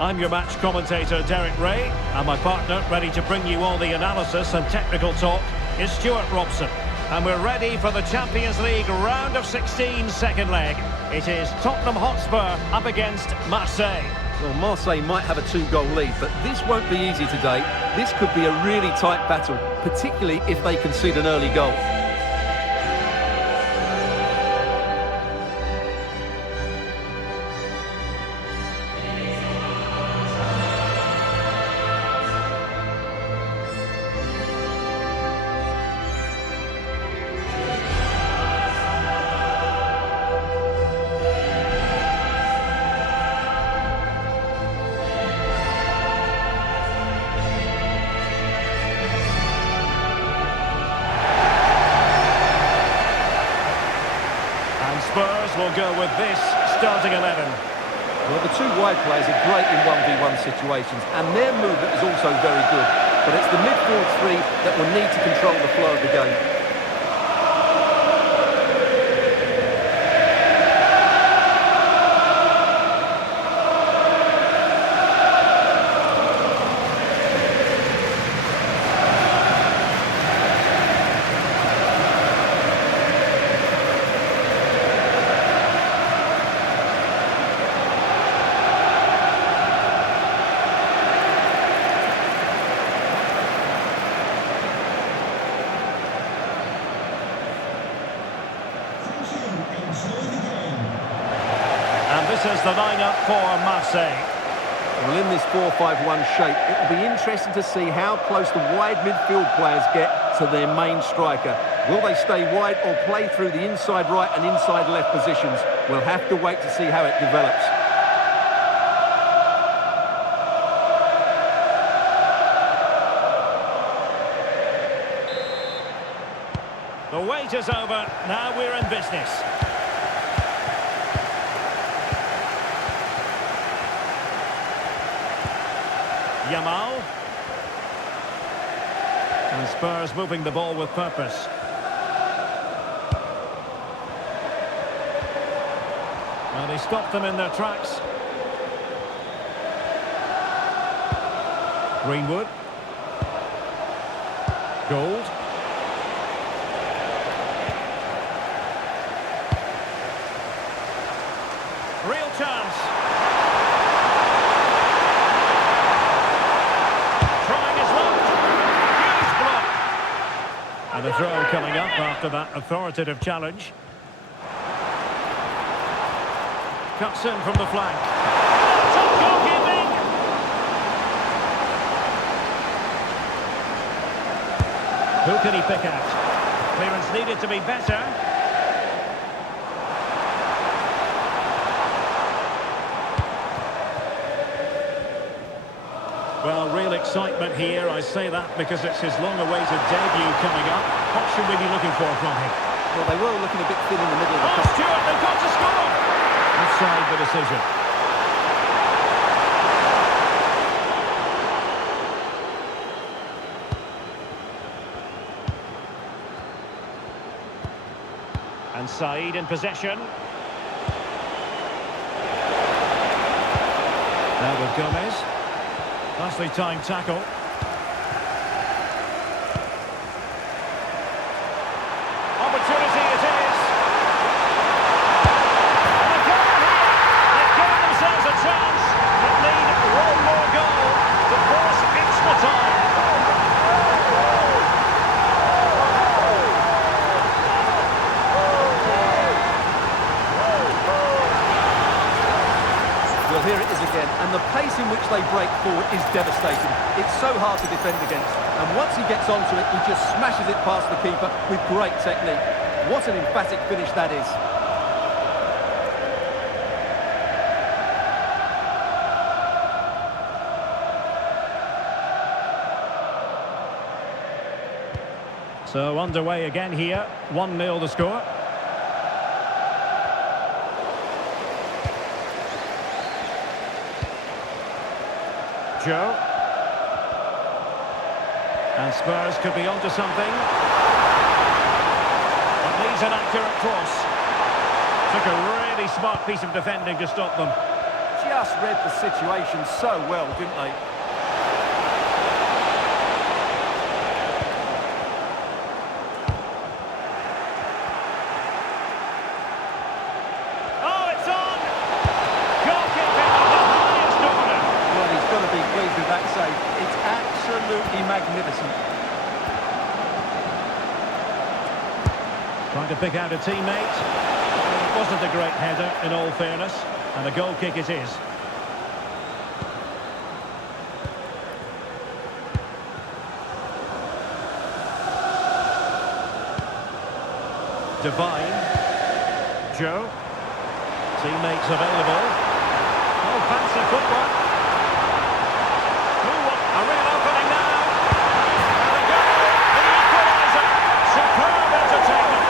I'm your match commentator, Derek Ray, and my partner, ready to bring you all the analysis and technical talk, is Stuart Robson. And we're ready for the Champions League round of 16 second leg. It is Tottenham Hotspur up against Marseille. Well, Marseille might have a two-goal lead, but this won't be easy today. This could be a really tight battle, particularly if they concede an early goal. Spurs will go with this starting 11. Well, the two wide players are great in 1v1 situations, and their movement is also very good. But it's the midfield three that will need to control the flow of the game. And this is the lineup for Marseille. Well, in this 4-5-1 shape, it will be interesting to see how close the wide midfield players get to their main striker. Will they stay wide or play through the inside right and inside left positions? We'll have to wait to see how it develops. The wait is over. Now we're in business. Yamal. And Spurs moving the ball with purpose. Well, they stopped them in their tracks. Greenwood. Gold. Real chance. Trying his luck. Huge block. And a throw coming up after that authoritative challenge. Cuts in from the flank. Top goalkeeping. Who can he pick out? Clearance needed to be better. Well, real excitement here. I say that because it's his long-awaited debut coming up. What should we be looking for from him? Well, they were looking a bit thin in the middle of the Oh, Stuart, they've got to score! Offside the decision. And Said in possession. Now with Gomez. Nicely timed tackle. Opportunity it is. And a goal here. They've given themselves a chance, but need one more goal to force extra time. Well, here it is again, and the pace in which they break forward is devastating. It's so hard to defend against, and once he gets onto it, he just smashes it past the keeper with great technique. What an emphatic finish that is. So underway again here, 1-0 the score. Joe. And Spurs could be onto something. But needs an accurate cross. Took a really smart piece of defending to stop them. just read the situation so well, didn't they? Oh, it's on! Goalkeeping of the highest order. Well, he's got to be pleased with that save. It's absolutely magnificent. Trying to pick out a teammate. It wasn't a great header, in all fairness, and a goal kick it is. Devine. Joe. Teammates available. Oh, fancy footwork. Oh, what a real opening now. And a goal, the equaliser. Superb entertainment.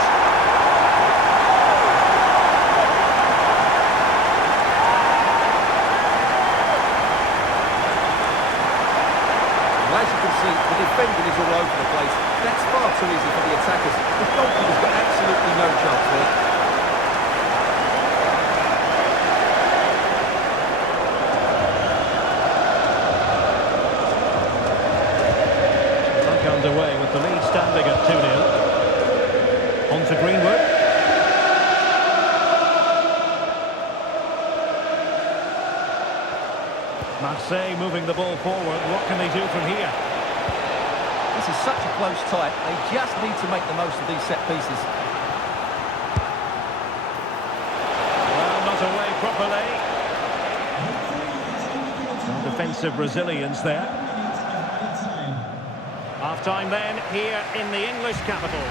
Well, as you can see, the defending is all over the place. That's far too easy for the attackers. The goalkeeper's got absolutely no chance there. Back underway with the lead standing at 2-0. On to Greenwood. Marseille moving the ball forward. What can they do from here? This is such a close tie. They just need to make the most of these set pieces. Well, not away properly. Some defensive resilience there. Half-time then, here in the English capital.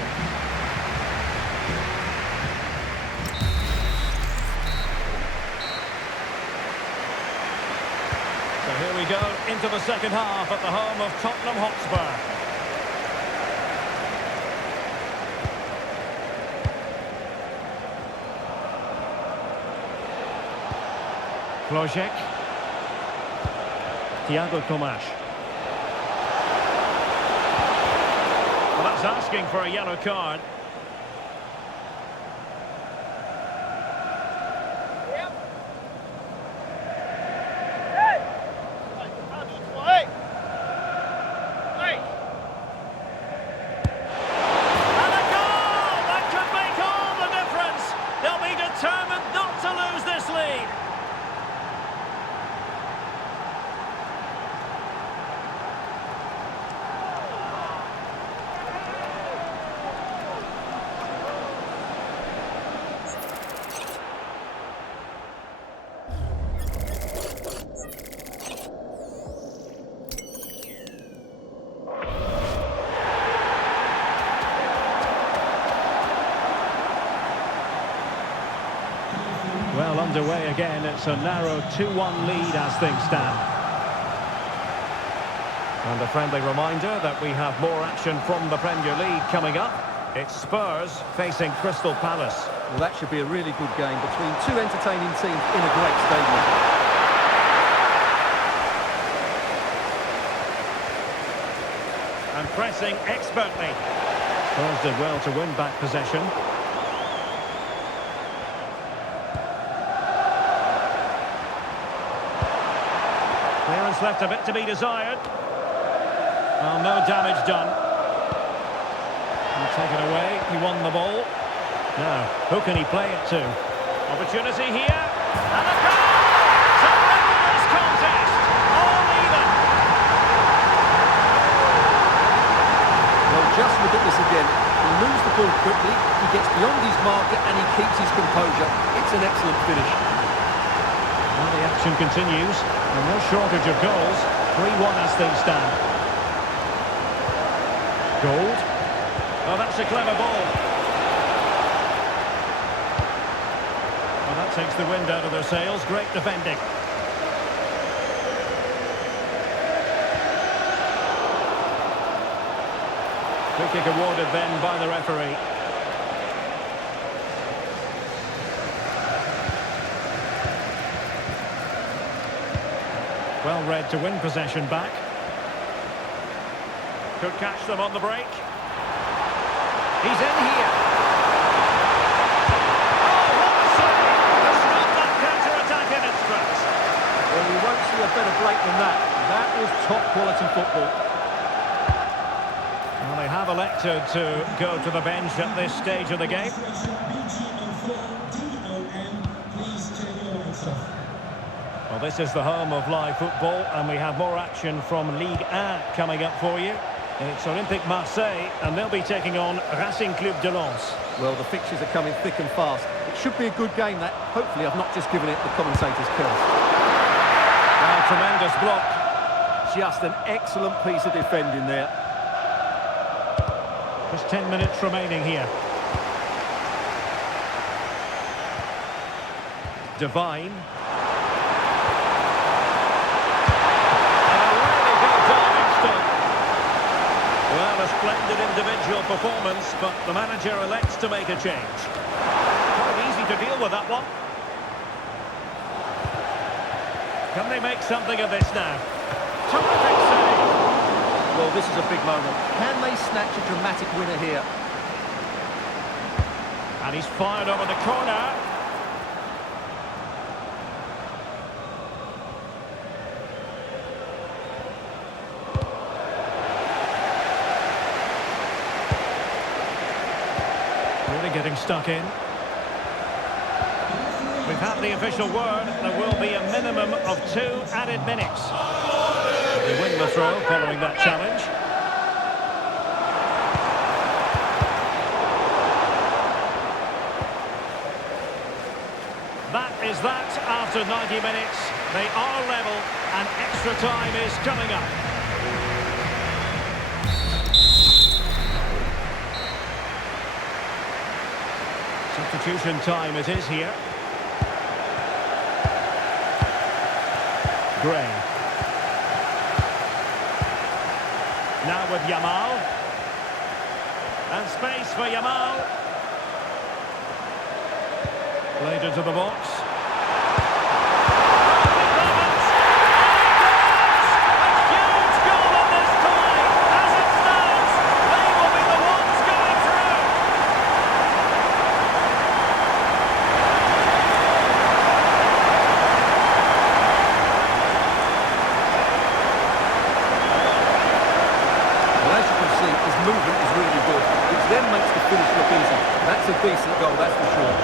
So here we go into the second half at the home of Tottenham Hotspur. Flojek. Thiago Tomas. Well, that's asking for a yellow card. And a goal! That could make all the difference. They'll be determined not to lose this lead. Well, underway again. It's a narrow 2-1 lead as things stand. And a friendly reminder that we have more action from the Premier League coming up. It's Spurs facing Crystal Palace. Well, that should be a really good game between two entertaining teams in a great stadium. And pressing expertly. Spurs did well to win back possession. Clearance left a bit to be desired. Well, no damage done. And taken away, he won the ball. Now, who can he play it to? Opportunity here. And a goal! To win this contest! All even! Well, just look at this again. He moves the ball quickly, he gets beyond his marker and he keeps his composure. It's an excellent finish. Well, the action continues, and no shortage of goals. 3-1 as things stand. Gold. Oh, that's a clever ball. Well, that takes the wind out of their sails. Great defending. Free kick awarded then by the referee. Well read to win possession back. Could catch them on the break. He's in here. Oh, what a save! To stop that counter-attack in its tracks. better break than that. That was top quality football. Well, they have elected to go to the bench at this stage of the game. Well, this is the home of live football, and we have more action from Ligue 1 coming up for you. It's Olympique Marseille, and they'll be taking on Racing Club de Lens. Well, the fixtures are coming thick and fast. It should be a good game, that. Hopefully, I've not just given it the commentator's curse. Well, tremendous block. Just an excellent piece of defending there. Just 10 minutes remaining here. Divine. Well, a splendid individual performance, but the manager elects to make a change. Quite easy to deal with that one. Can they make something of this now? Terrific save. Well, this is a big moment. Can they snatch a dramatic winner here? And he's fired over the corner. Really getting stuck in. We've had the official word. There will be a minimum of 2 added minutes. They win the throw following that challenge. That is that after 90 minutes. They are level and extra time is coming up. Substitution time it is here. Gray. Now with Yamal. And space for Yamal. Played into the box. Movement is really good, which then makes the finish look easy. That's a decent goal, that's for sure.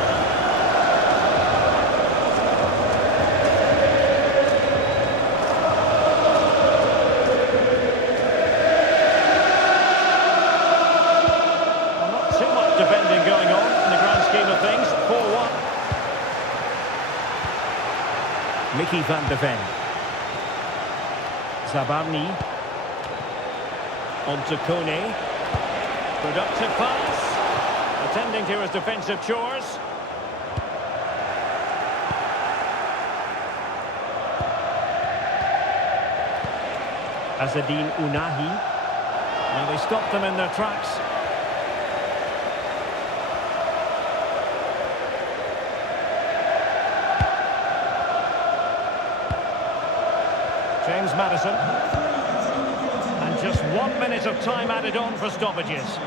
Well, not too much defending going on in the grand scheme of things. 4-1. Mickey van de Ven. Zabarni. On to Kone. Productive pass. Attending to his defensive chores. Azzedine Ounahi. Well, they stopped them in their tracks. James Maddison. Just 1 minute of time added on for stoppages.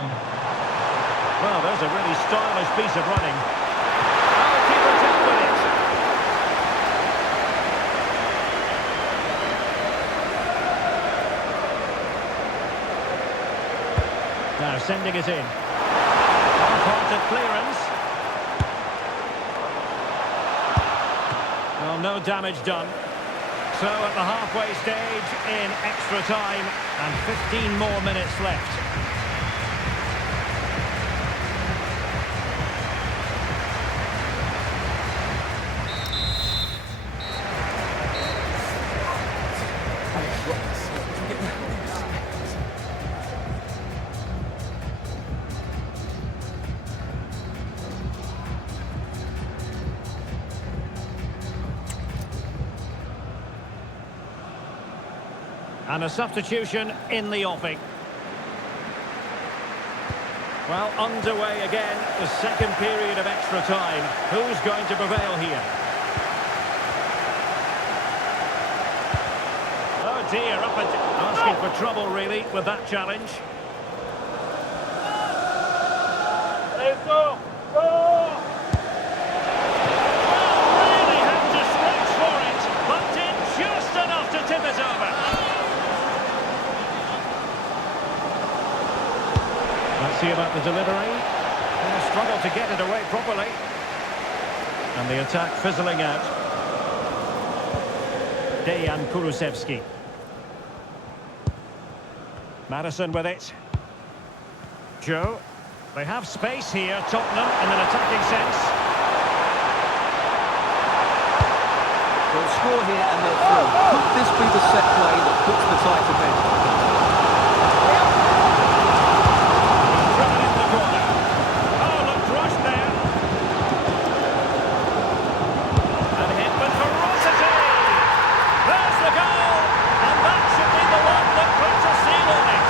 Well, there's a really stylish piece of running. Oh, keeper dealt with it. Now sending it in. Half-hearted clearance. Well, no damage done. So at the halfway stage in extra time and 15 more minutes left. And a substitution in the offing. Well, underway again, the second period of extra time. Who's going to prevail here? Oh dear, up and asking for trouble really with that challenge. Let's go! Really had to stretch for it, but did just enough to about the delivery. Struggled to get it away properly. And the attack fizzling out. Dejan Kulusevski. Maddison with it. Joe. They have space here, Tottenham, in an attacking sense. They'll score here and they're through. Could this be the set play that puts the tie to bed? He's driven in the corner. Oh, looked rushed there. And hit with ferocity. There's the goal. And that should be the one that puts a seal on it.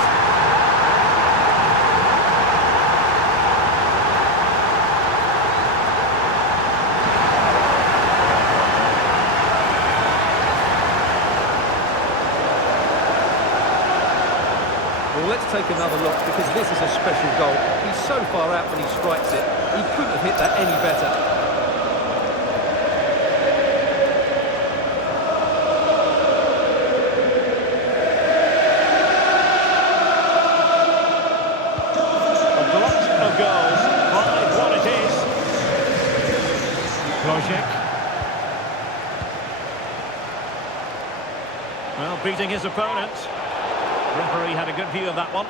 Well, let's take another look because this is a special goal. He's so far out when he strikes it. He couldn't have hit that any better. A glut of goals. 5-1 it is. Logic. Well, beating his opponent. Referee had a good view of that one.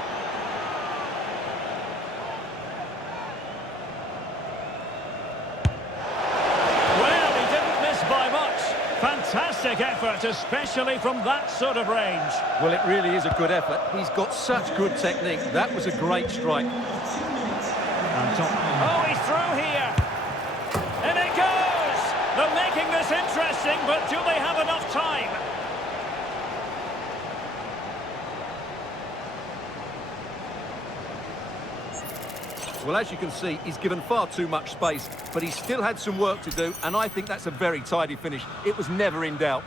Well, he didn't miss by much. Fantastic effort, especially from that sort of range. Well, it really is a good effort. He's got such good technique. That was a great strike. Oh, he's through here. And it goes! They're making this interesting, but do they have enough time? Well, as you can see, he's given far too much space, but he still had some work to do, and I think that's a very tidy finish. It was never in doubt.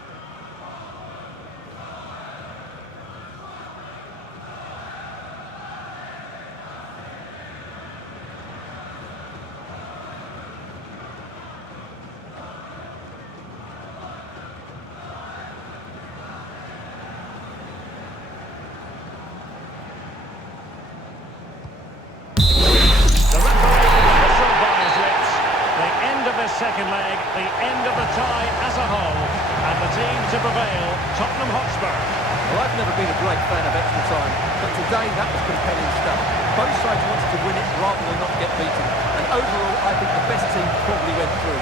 Second leg, the end of the tie as a whole, and the team to prevail, Tottenham Hotspur. Well, I've never been a great fan of extra time, but today that was compelling stuff. Both sides wanted to win it rather than not get beaten, and overall I think the best team probably went through.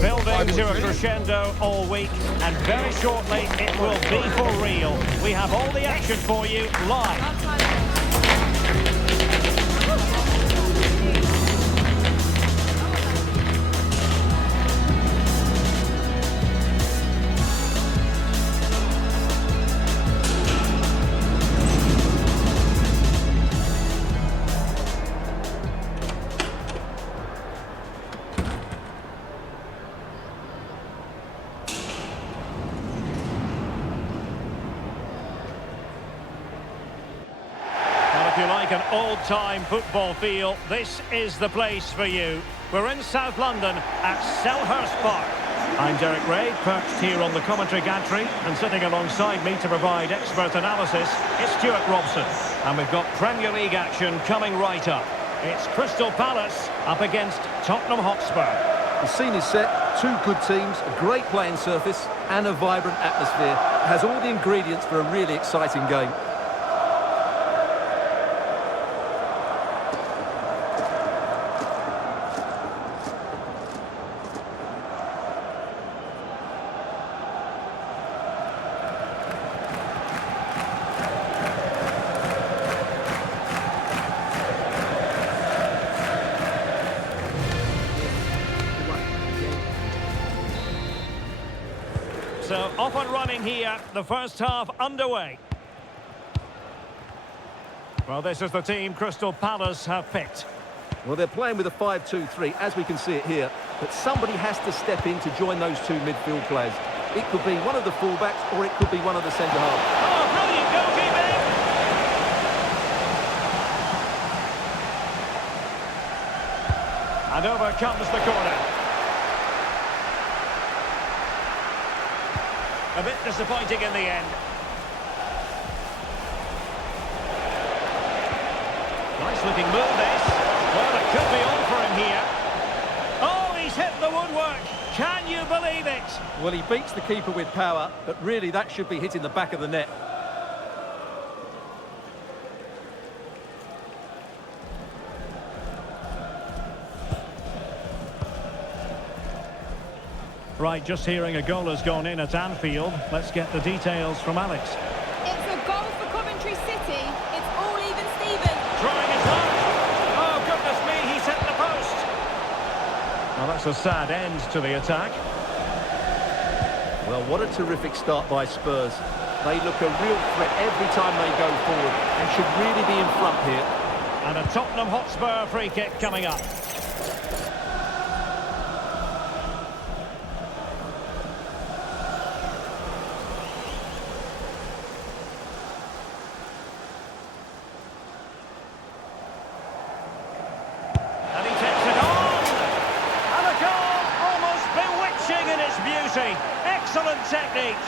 Building to a crescendo all week, and very shortly it will be for real. We have all the action for you live. you like an old-time football feel, this is the place for you. We're in South London at Selhurst Park. I'm Derek Ray, perched here on the commentary gantry, and sitting alongside me to provide expert analysis is Stuart Robson. And we've got Premier League action coming right up. It's Crystal Palace up against Tottenham Hotspur. The scene is set, two good teams, a great playing surface and a vibrant atmosphere. It has all the ingredients for a really exciting game. So off and running here, the first half underway. Well, this is the team Crystal Palace have picked. Well, they're playing with a 5-2-3, as we can see it here. But somebody has to step in to join those two midfield players. It could be one of the fullbacks, or it could be one of the centre-halves. Oh, brilliant goalkeeping! And over comes the corner. A bit disappointing in the end. Nice looking move this. Well, it could be on for him here. Oh, he's hit the woodwork. Can you believe it? Well, he beats the keeper with power, but really that should be hitting the back of the net. Right, just hearing a goal has gone in at Anfield. Let's get the details from Alex. It's a goal for Coventry City. It's all even Steven. Trying his luck. Oh, goodness me, he's hit the post. Well, that's a sad end to the attack. Well, what a terrific start by Spurs. They look a real threat every time they go forward and should really be in front here. And a Tottenham Hotspur free kick coming up. And he takes it on! And a goal almost bewitching in its beauty. Excellent technique.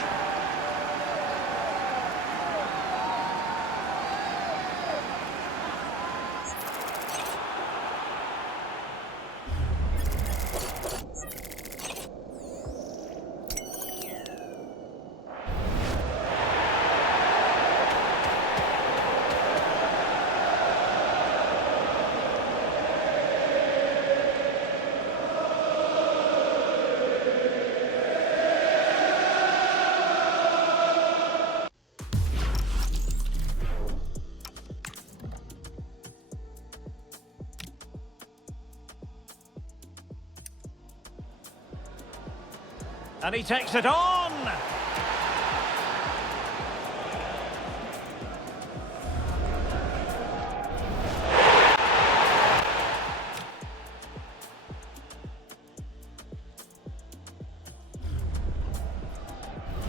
And he takes it on!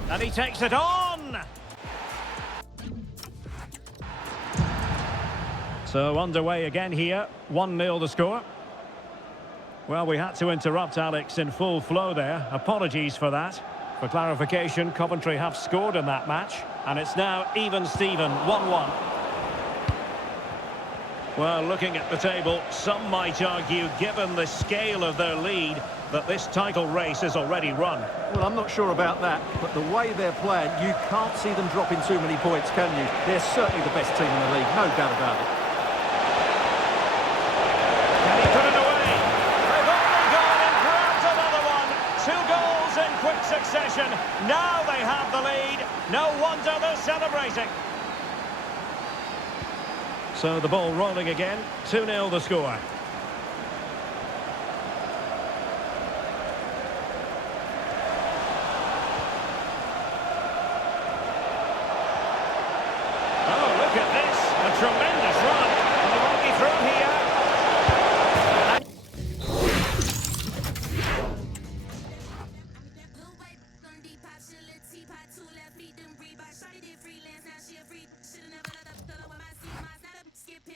And he takes it on! So underway again here, 1-0 the score. Well, we had to interrupt Alex in full flow there. Apologies for that. For clarification, Coventry have scored in that match, and it's now even Steven, 1-1. Well, looking at the table, some might argue, given the scale of their lead, that this title race is already run. Well, I'm not sure about that, but the way they're playing, you can't see them dropping too many points, can you? They're certainly the best team in the league, no doubt about it. Can he put it away? They've only gone and grabbed another one. 2 goals in quick succession. Now they have the lead. No wonder they're celebrating. So the ball rolling again. 2-0 the score. Oh, look at this. A tremendous run. And they won't be through here. Skip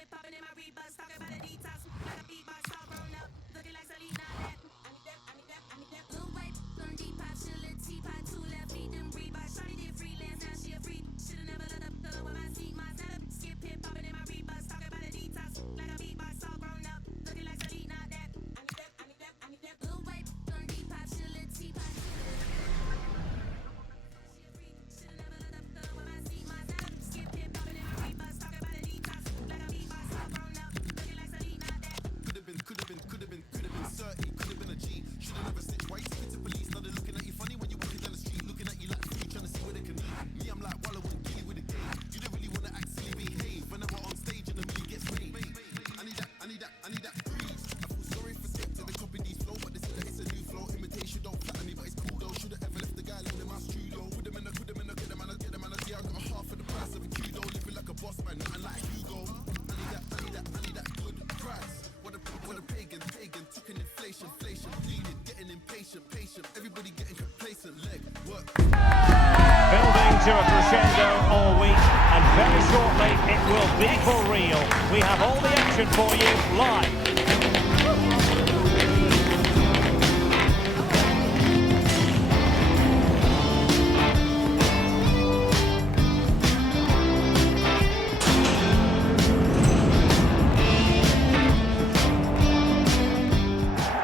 Building to a crescendo all week, and very shortly it will be for real. We have all the action for you live.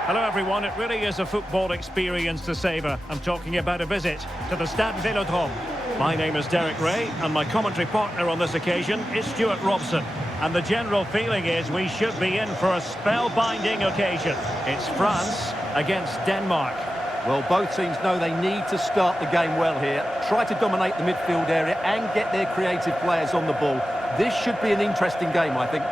Hello everyone, it really is a football experience to savour. I'm talking about a visit to the Stade Vélodrome. My name is Derek Ray, and my commentary partner on this occasion is Stuart Robson. And the general feeling is we should be in for a spellbinding occasion. It's France against Denmark. Well, both teams know they need to start the game well here. Try to dominate the midfield area and get their creative players on the ball. This should be an interesting game, I think.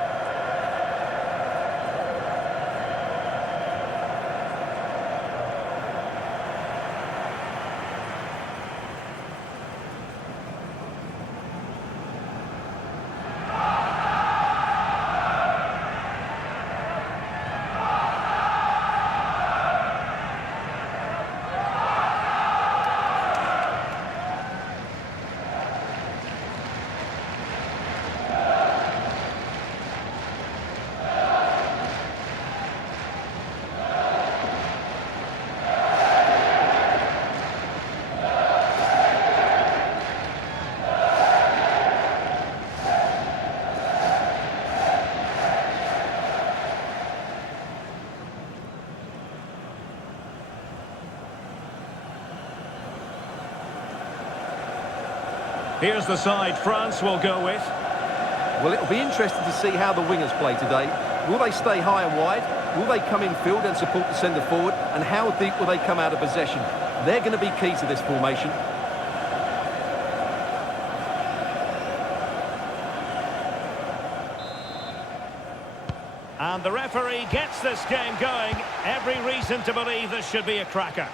Here's the side France will go with. Well, it'll be interesting to see how the wingers play today. Will they stay high and wide? Will they come in field and support the centre forward? And how deep will they come out of possession? They're going to be key to this formation. And the referee gets this game going. Every reason to believe this should be a cracker.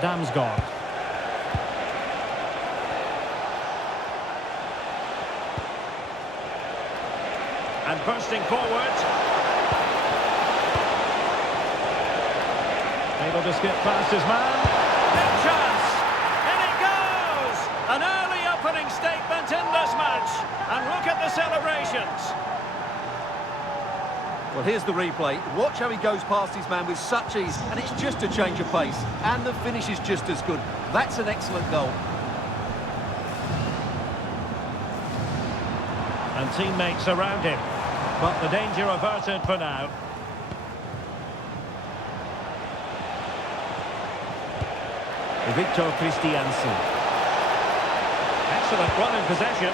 Damsgaard. And bursting forward. Able to skip past his man. Big chance! And it goes! An early opening statement in this match. And look at the celebrations. Well, here's the replay. Watch how he goes past his man with such ease, and it's just a change of pace. And the finish is just as good. That's an excellent goal. And teammates around him. But the danger averted for now. Victor Christiansen. Excellent run in possession.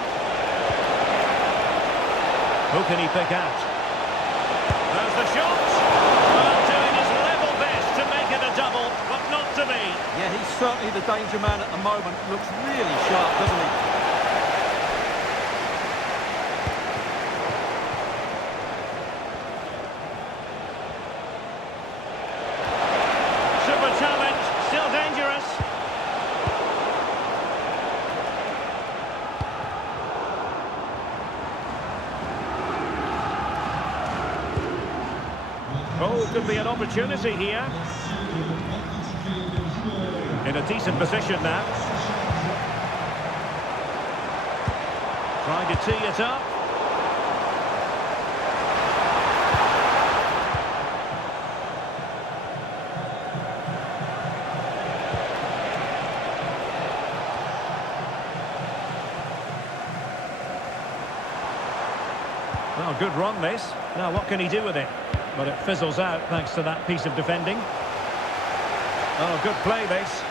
Who can he pick out? There's the shot. Well, doing his level best to make it a double, but not to be. Yeah, he's certainly the danger man at the moment. Looks really sharp, doesn't he? Super challenge, still dangerous. Oh, could be an opportunity here. In a decent position now. Trying to tee it up. Well, good run this. Now what can he do with it? But it fizzles out thanks to that piece of defending. Oh, good play this.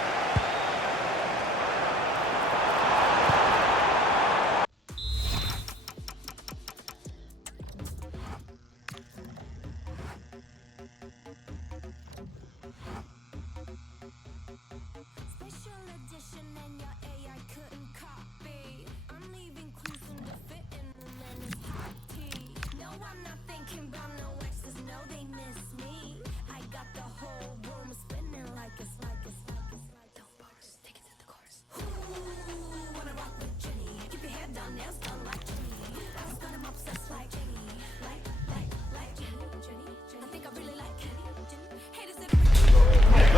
Special edition and your AI couldn't copy. I'm leaving clues from the fit in the man is hot tea. No, I'm not thinking about no exes, no, they miss me. I got the whole room spinning like it's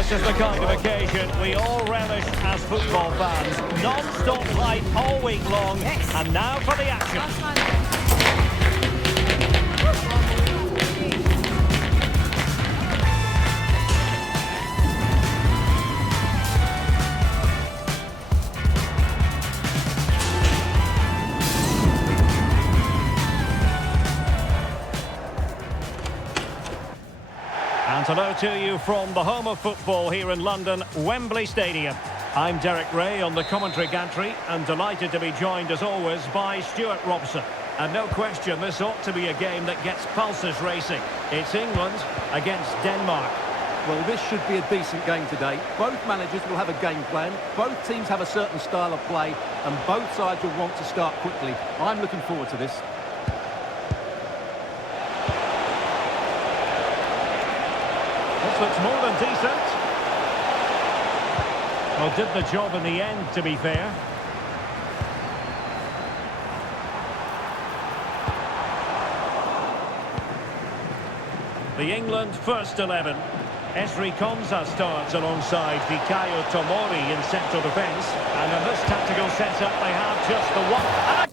This is the kind of occasion we all relish as football fans. Non-stop hype all week long, and now for the action. Last line. And hello to you from the home of football here in London, Wembley Stadium. I'm Derek Ray on the commentary gantry and delighted to be joined as always by Stuart Robson. And no question, this ought to be a game that gets pulses racing. It's England against Denmark. Well, this should be a decent game today. Both managers will have a game plan. Both teams have a certain style of play, and both sides will want to start quickly. I'm looking forward to this. This looks more than decent. Well, did the job in the end, to be fair. The England first 11. Esri Konsa starts alongside Fikayo Tomori in central defence. And in this tactical setup, they have just the one.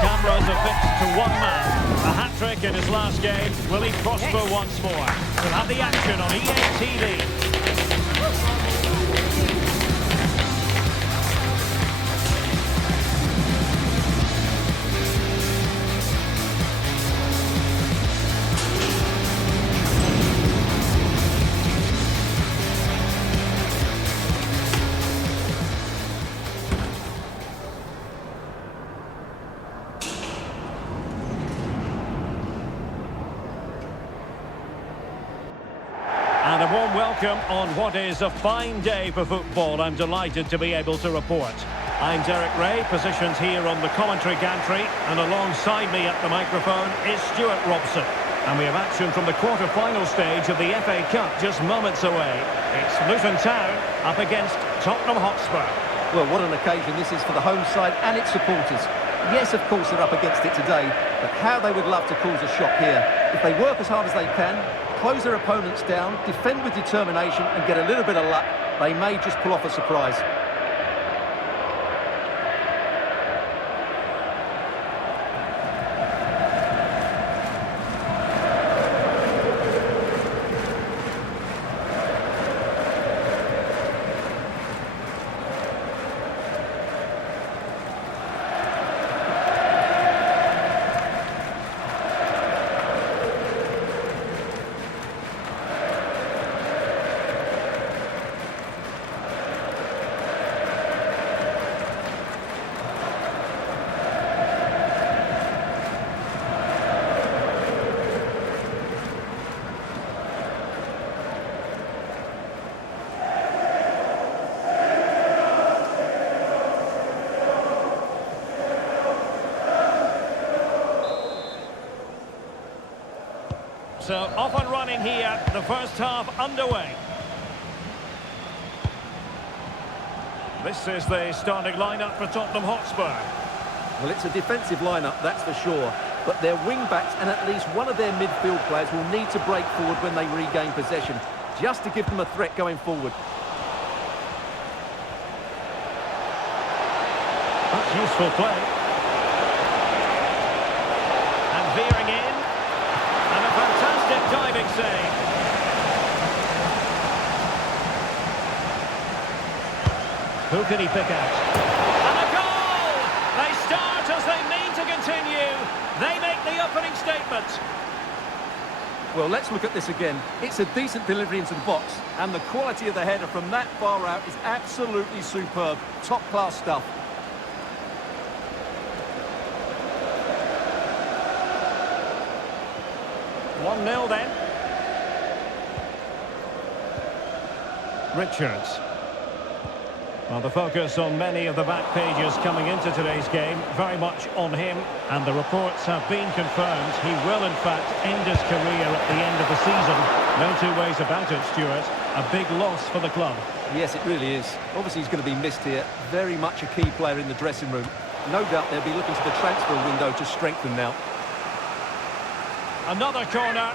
Cameras are fixed to one man. A hat-trick in his last game. Will he prosper once more? We'll have the action on EA TV. And a warm welcome on what is a fine day for football. I'm delighted to be able to report. I'm Derek Ray, positioned here on the commentary gantry, and alongside me at the microphone is Stuart Robson. And we have action from the quarter-final stage of the FA Cup just moments away. It's Luton Town up against Tottenham Hotspur. Well, what an occasion this is for the home side and its supporters. Yes, of course, they're up against it today, but how they would love to cause a shock here. If they work as hard as they can, close their opponents down, defend with determination and get a little bit of luck, they may just pull off a surprise. So off and running here, the first half underway. This is the starting lineup for Tottenham Hotspur. Well, it's a defensive lineup, that's for sure. But their wing-backs and at least one of their midfield players will need to break forward when they regain possession, just to give them a threat going forward. That's useful play. And veering in. And a fantastic diving save. Who can he pick out? And a goal! They start as they Well, let's look at this again. It's a decent delivery into the box, and the quality of the header from that far out is absolutely superb. Top-class stuff. One 0 then. Richards. Well, the focus on many of the back pages coming into today's game, very much on him, and the reports have been confirmed. He will, in fact, end his career at the end of the season. No two ways about it, Stuart. A big loss for the club. Yes, it really is. Obviously, he's going to be missed here. Very much a key player in the dressing room. No doubt they'll be looking to the transfer window to strengthen now. Another corner.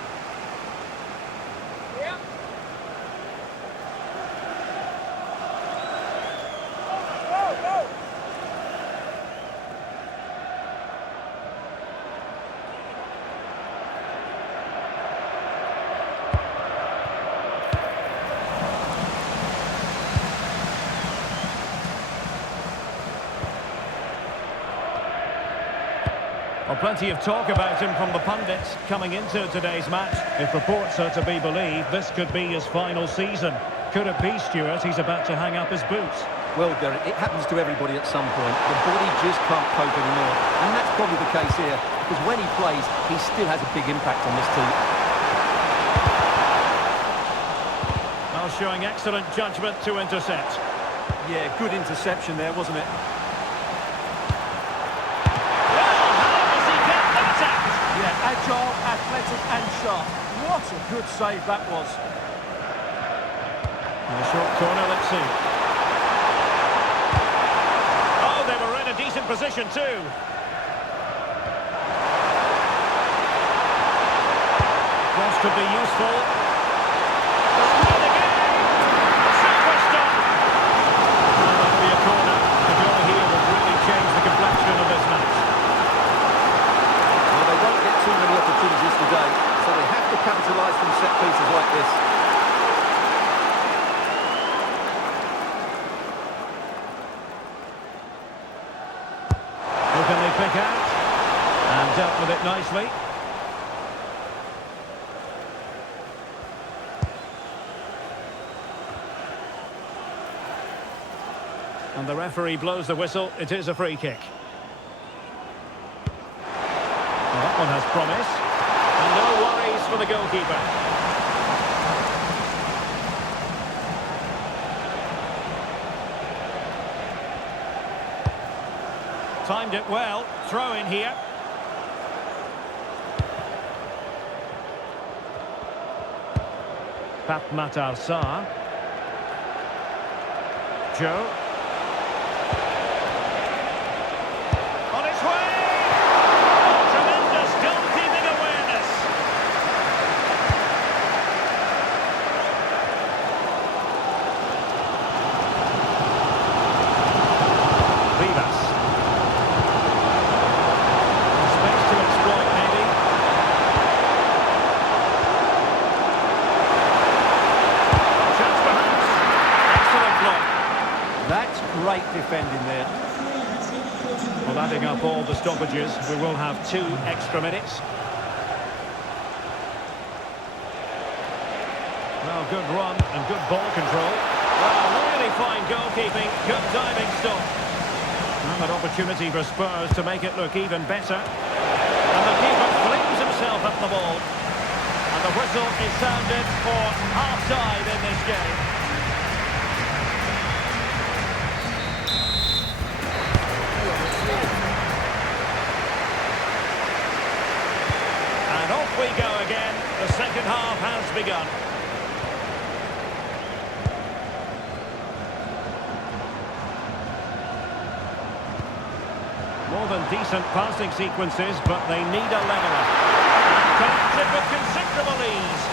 Well, plenty of talk about him from the pundits coming into today's match. If reports are to be believed, this could be his final season. Could it be, Stuart, he's about to hang up his boots? Well, Derek, it happens to everybody at some point. The body just can't cope anymore. And that's probably the case here, because when he plays, he still has a big impact on this team. Well, showing excellent judgment to intercept. Yeah, good interception there, wasn't it? Agile, athletic and sharp. What a good save that was. In the short corner, let's see. Oh, they were in a decent position too. Cross could be useful. That's good again. Super stop. Well, that'll be a corner. The goal here will really change the complexion of this match. Well, they won't get too many opportunities today, so they have to capitalise from set pieces like this. Who can they pick out? And dealt with it nicely. And the referee blows the whistle. It is a free kick. Well, that one has promise. And no worries for the goalkeeper. Timed it well. Throw in here. Pape-Matar Sarr. Joe. On its way! Tremendous goalkeeping awareness. Rivas. Space to exploit, maybe. Chance perhaps. Excellent block. That's great defending there. Well, adding up all the stoppages, we will have 2 extra minutes. Well, good run and good ball control. Well, really fine goalkeeping, good diving stop. And an opportunity for Spurs to make it look even better. And the keeper flings himself at the ball. And the whistle is sounded for half-time in this game. And off we go again. The second half has begun. More than decent passing sequences, but they need a leveller. And collected with considerable ease.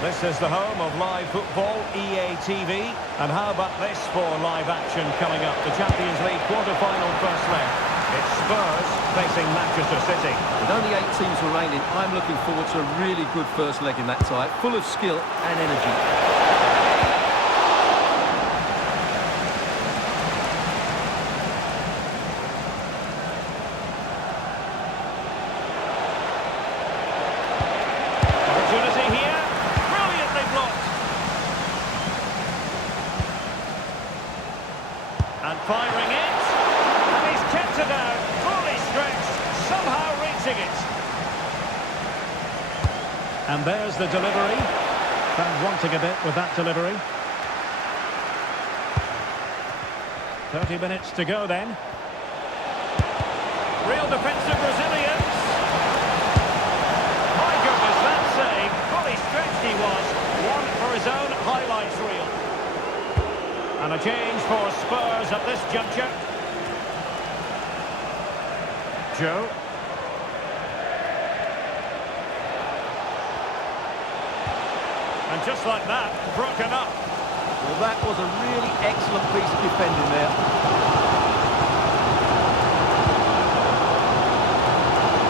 This is the home of live football, EA TV. And how about this for live action coming up? The Champions League quarter-final first leg. It's Spurs facing Manchester City. With only 8 teams remaining, I'm looking forward to a really good first leg in that tie, full of skill and energy. And firing it. And he's kept it out. Fully stretched. Somehow reaching it. And there's the delivery. Found wanting a bit with that delivery. 30 minutes to go then. Real defensive resilience. My goodness, that save. Fully stretched he was. One for his own highlights reel. And a change for Spurs at this juncture. Joe. And just like that, broken up. Well, that was a really excellent piece of defending there.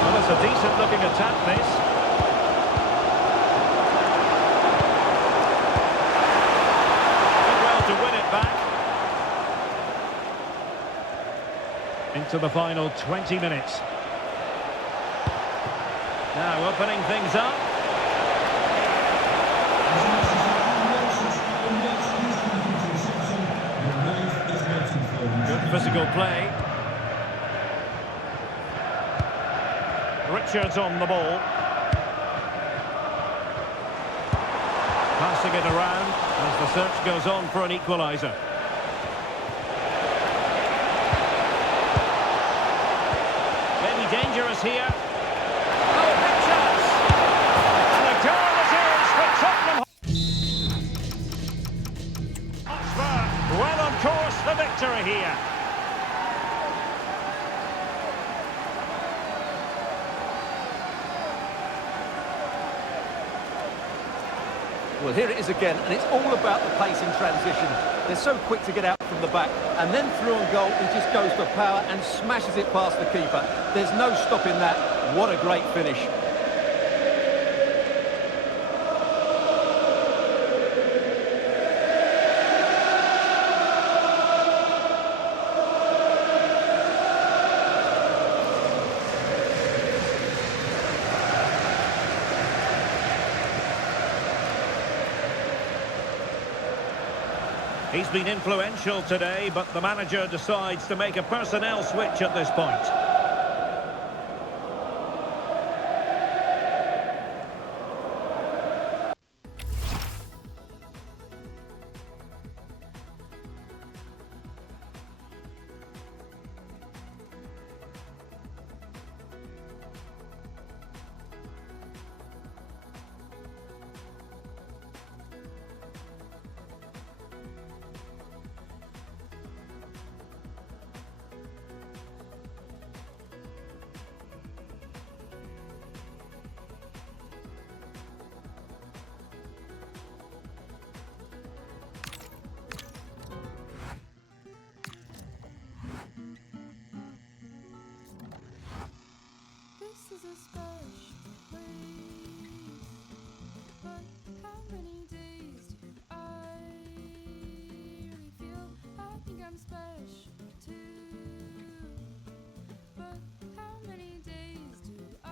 Well, it's a decent-looking attack, this. Did well to win it back. Into the final 20 minutes. Now opening things up. Good physical play. Richards on the ball. Passing it around as the search goes on for an equaliser. Maybe dangerous here. Oh, big chance! And the goal it is for Tottenham. Hotspur well on course for victory here. Well, here it is again, and it's all about the pace in transition. They're so quick to get out from the back, and then through on goal, he just goes for power and smashes it past the keeper. There's no stopping that. What a great finish. He's been influential today, but the manager decides to make a personnel switch at this point. This is a special place, but how many days do I really feel? I think I'm special too, but how many days do I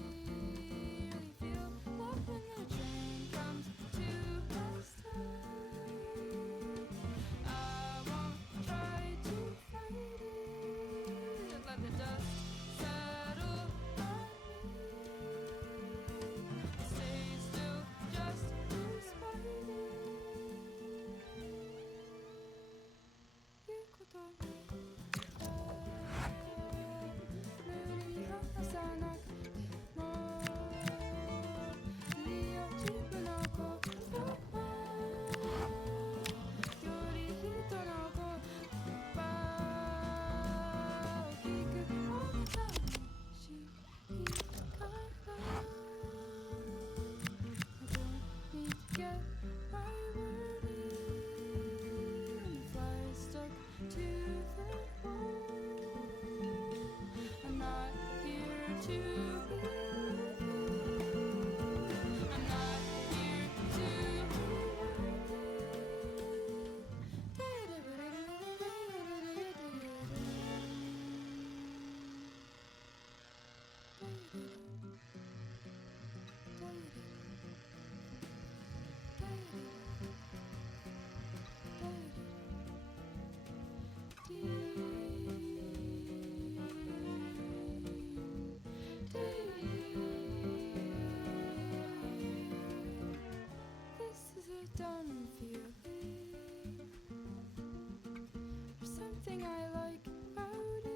really feel? Love when the train comes to a stop. I won't try to fight it, let the dust settle on me. Stay still just to spite it. You could 눈이 항상 이어 지분하고 요리 히터라고 something I like about it.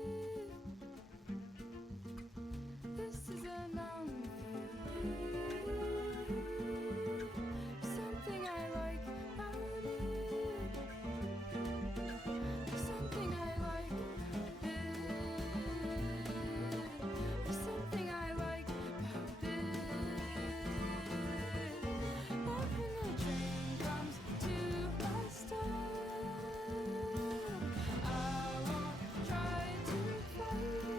This is a mountain feeling. Something I like about it. Something I like about it. Something I like about it. But when the train comes to a stop, I won't try to fight it.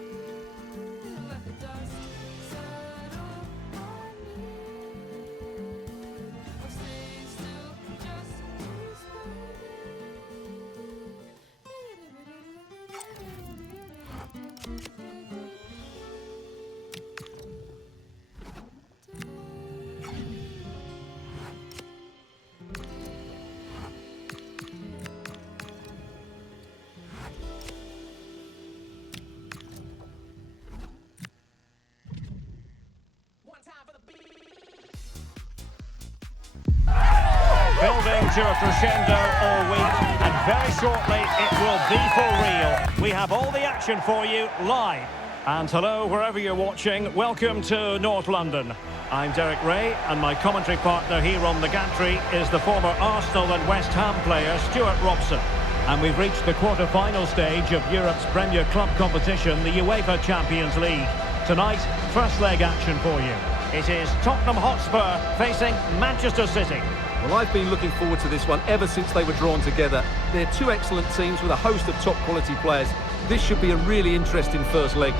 Let the dust settle on me, or stay still just to spite Building to a crescendo all week, and very shortly it will be for real. We have all the action for you live. And hello, wherever you're watching, welcome to North London. I'm Derek Ray, and my commentary partner here on the gantry is the former Arsenal and West Ham player Stuart Robson. And we've reached the quarter-final stage of Europe's Premier Club competition, the UEFA Champions League. Tonight, first leg action for you. It is Tottenham Hotspur facing Manchester City. Well, I've been looking forward to this one ever since they were drawn together. They're two excellent teams with a host of top quality players. This should be a really interesting first leg.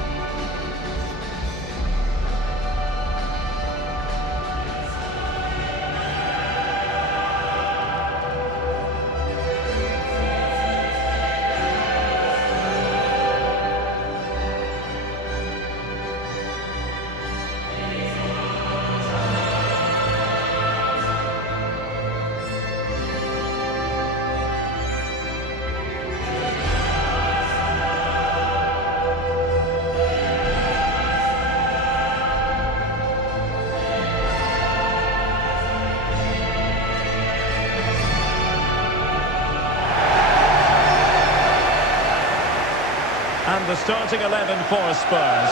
And the starting 11 for Spurs.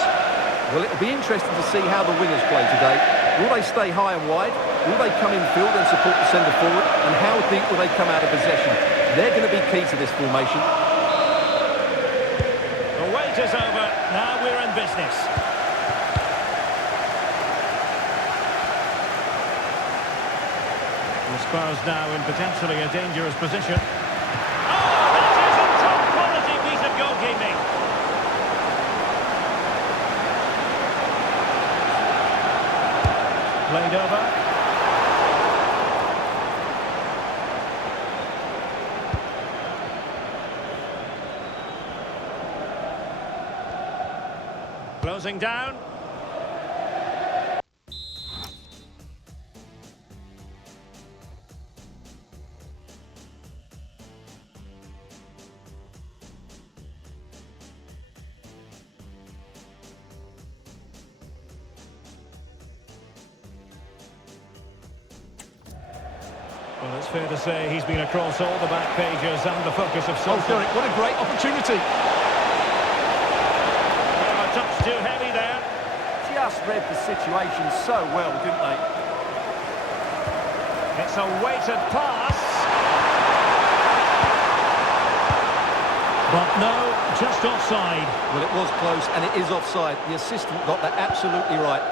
Well, it'll be interesting to see how the wingers play today. Will they stay high and wide? Will they come in field and support the centre forward? And how deep will they come out of possession? They're going to be key to this formation. The wait is over. Now we're in business. The Spurs now in potentially a dangerous position. Oh, that is a top-quality piece of goalkeeping. Played over. Closing down. Well, it's fair to say he's been across all the back pages and the focus of Oh, social. Derek, what a great opportunity. A touch too heavy there. Just read the situation so well, didn't they? It's a weighted pass. But no, just offside. Well, it was close, and it is offside. The assistant got that absolutely right.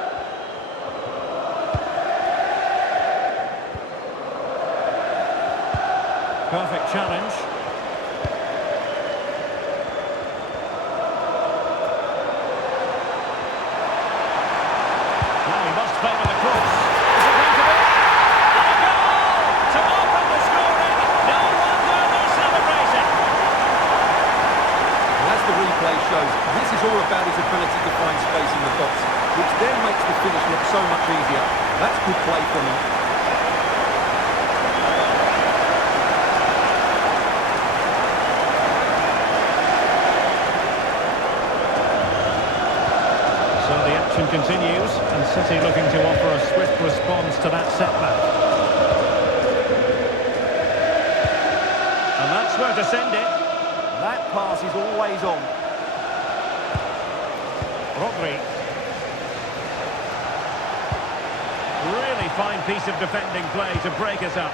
Perfect challenge. Now he must favour the cross. Is it going to be? And a goal to open the scoring. No wonder they're celebrating. As the replay shows, this is all about his ability to find space in the box, which then makes the finish look so much easier. That's good play from him. So the action continues, and City looking to offer a swift response to that setback. And that's where to send it. That pass is always on. Rodri. Really fine piece of defending play to break us up.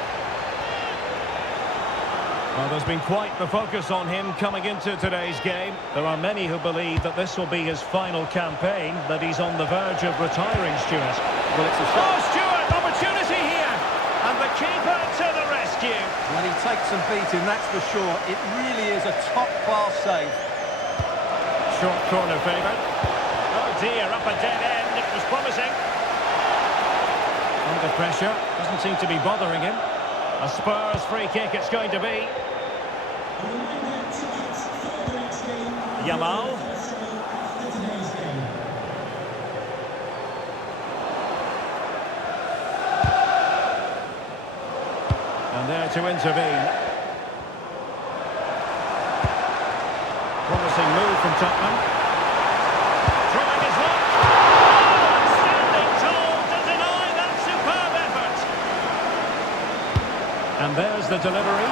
Well, there's been quite the focus on him coming into today's game. There are many who believe that this will be his final campaign, that he's on the verge of retiring, Stuart. Well, it's a Oh, shot. Stuart, opportunity here! And the keeper to the rescue. When he takes some beating, that's for sure. It really is a top-class save. Short corner favoured. Oh dear, up a dead end. It was promising. Under pressure. Doesn't seem to be bothering him. A Spurs free kick it's going to be. Yamal. And there to intervene. Promising move from Tottenham. Trying his luck. Oh, standing tall to deny that superb effort. And there's the delivery.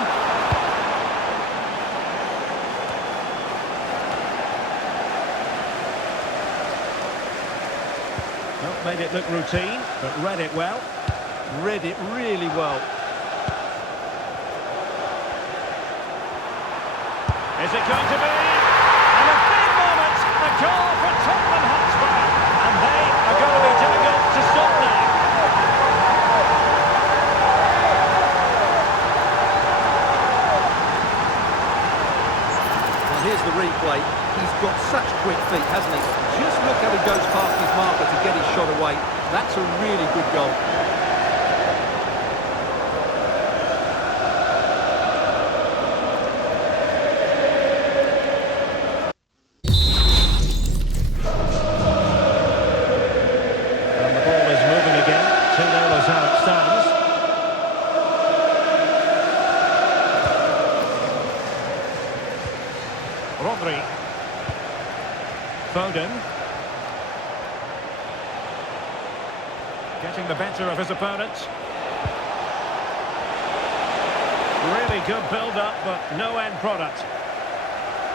Well, made it look routine, but read it well. Read it really well. Is it going to be? And a big moment, a goal for Tottenham Hotspur. And they are going to be difficult to stop now. Well, here's the replay. He's got such quick feet, hasn't he? Just look how he goes past his marker to get his shot away. That's a really good goal. And the ball is moving again. 2-0 is how it stands. Rodri. Foden. Getting the better of his opponent. Really good build-up, but no end product.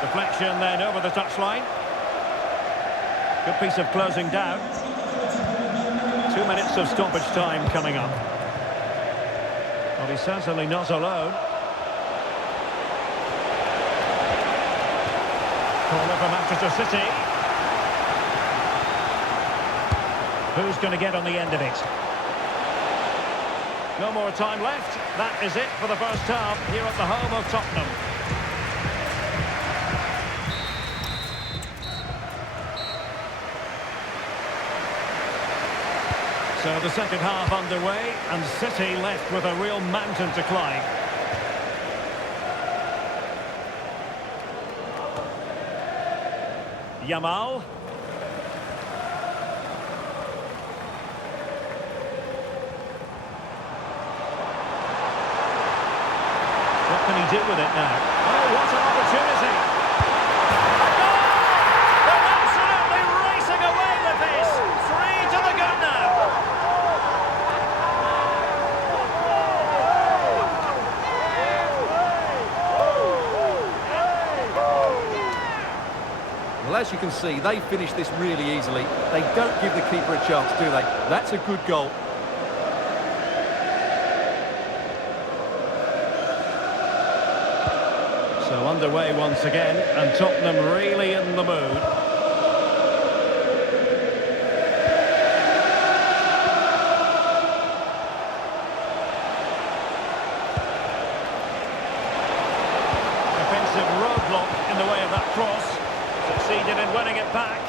Deflection then over the touchline. Good piece of closing down. 2 minutes of stoppage time coming up. Well, he's certainly not alone. Corner for Manchester City. Who's going to get on the end of it? No more time left. That is it for the first half here at the home of Tottenham. So the second half underway, and City left with a real mountain to climb. Yamal. What can he do with it now? Oh, what an opportunity! A goal! They're absolutely racing away with this! 3 to the good now! Well, as you can see, they finish this really easily. They don't give the keeper a chance, do they? That's a good goal. So underway once again, and Tottenham really in the mood. Defensive roadblock in the way of that cross. Succeeded in winning it back.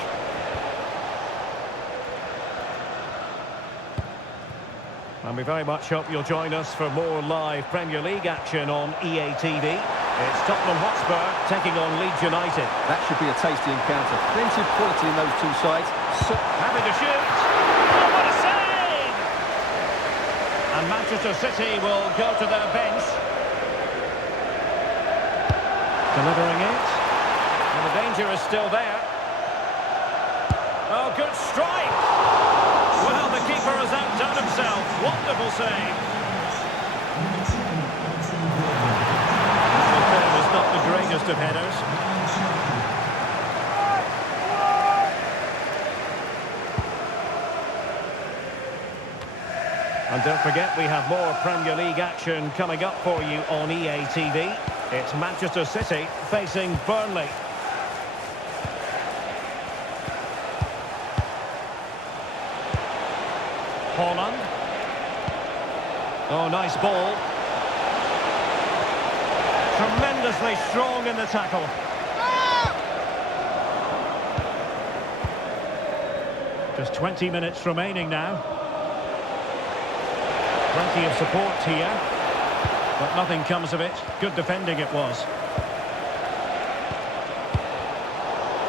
And we very much hope you'll join us for more live Premier League action on EA TV. It's Tottenham Hotspur taking on Leeds United. That should be a tasty encounter. Plenty of quality in those two sides. Happy to shoot. Oh, what a save! And Manchester City will go to their bench. Delivering it. And the danger is still there. Oh, good strike! Well, the keeper has outdone himself. Wonderful save. It's not the greatest best of headers. And don't forget, we have more Premier League action coming up for you on EA TV. It's Manchester City facing Burnley. Haaland. Oh, nice ball. Tremendously strong in the tackle. Just 20 minutes remaining now. Plenty of support here, but nothing comes of it. Good defending it was.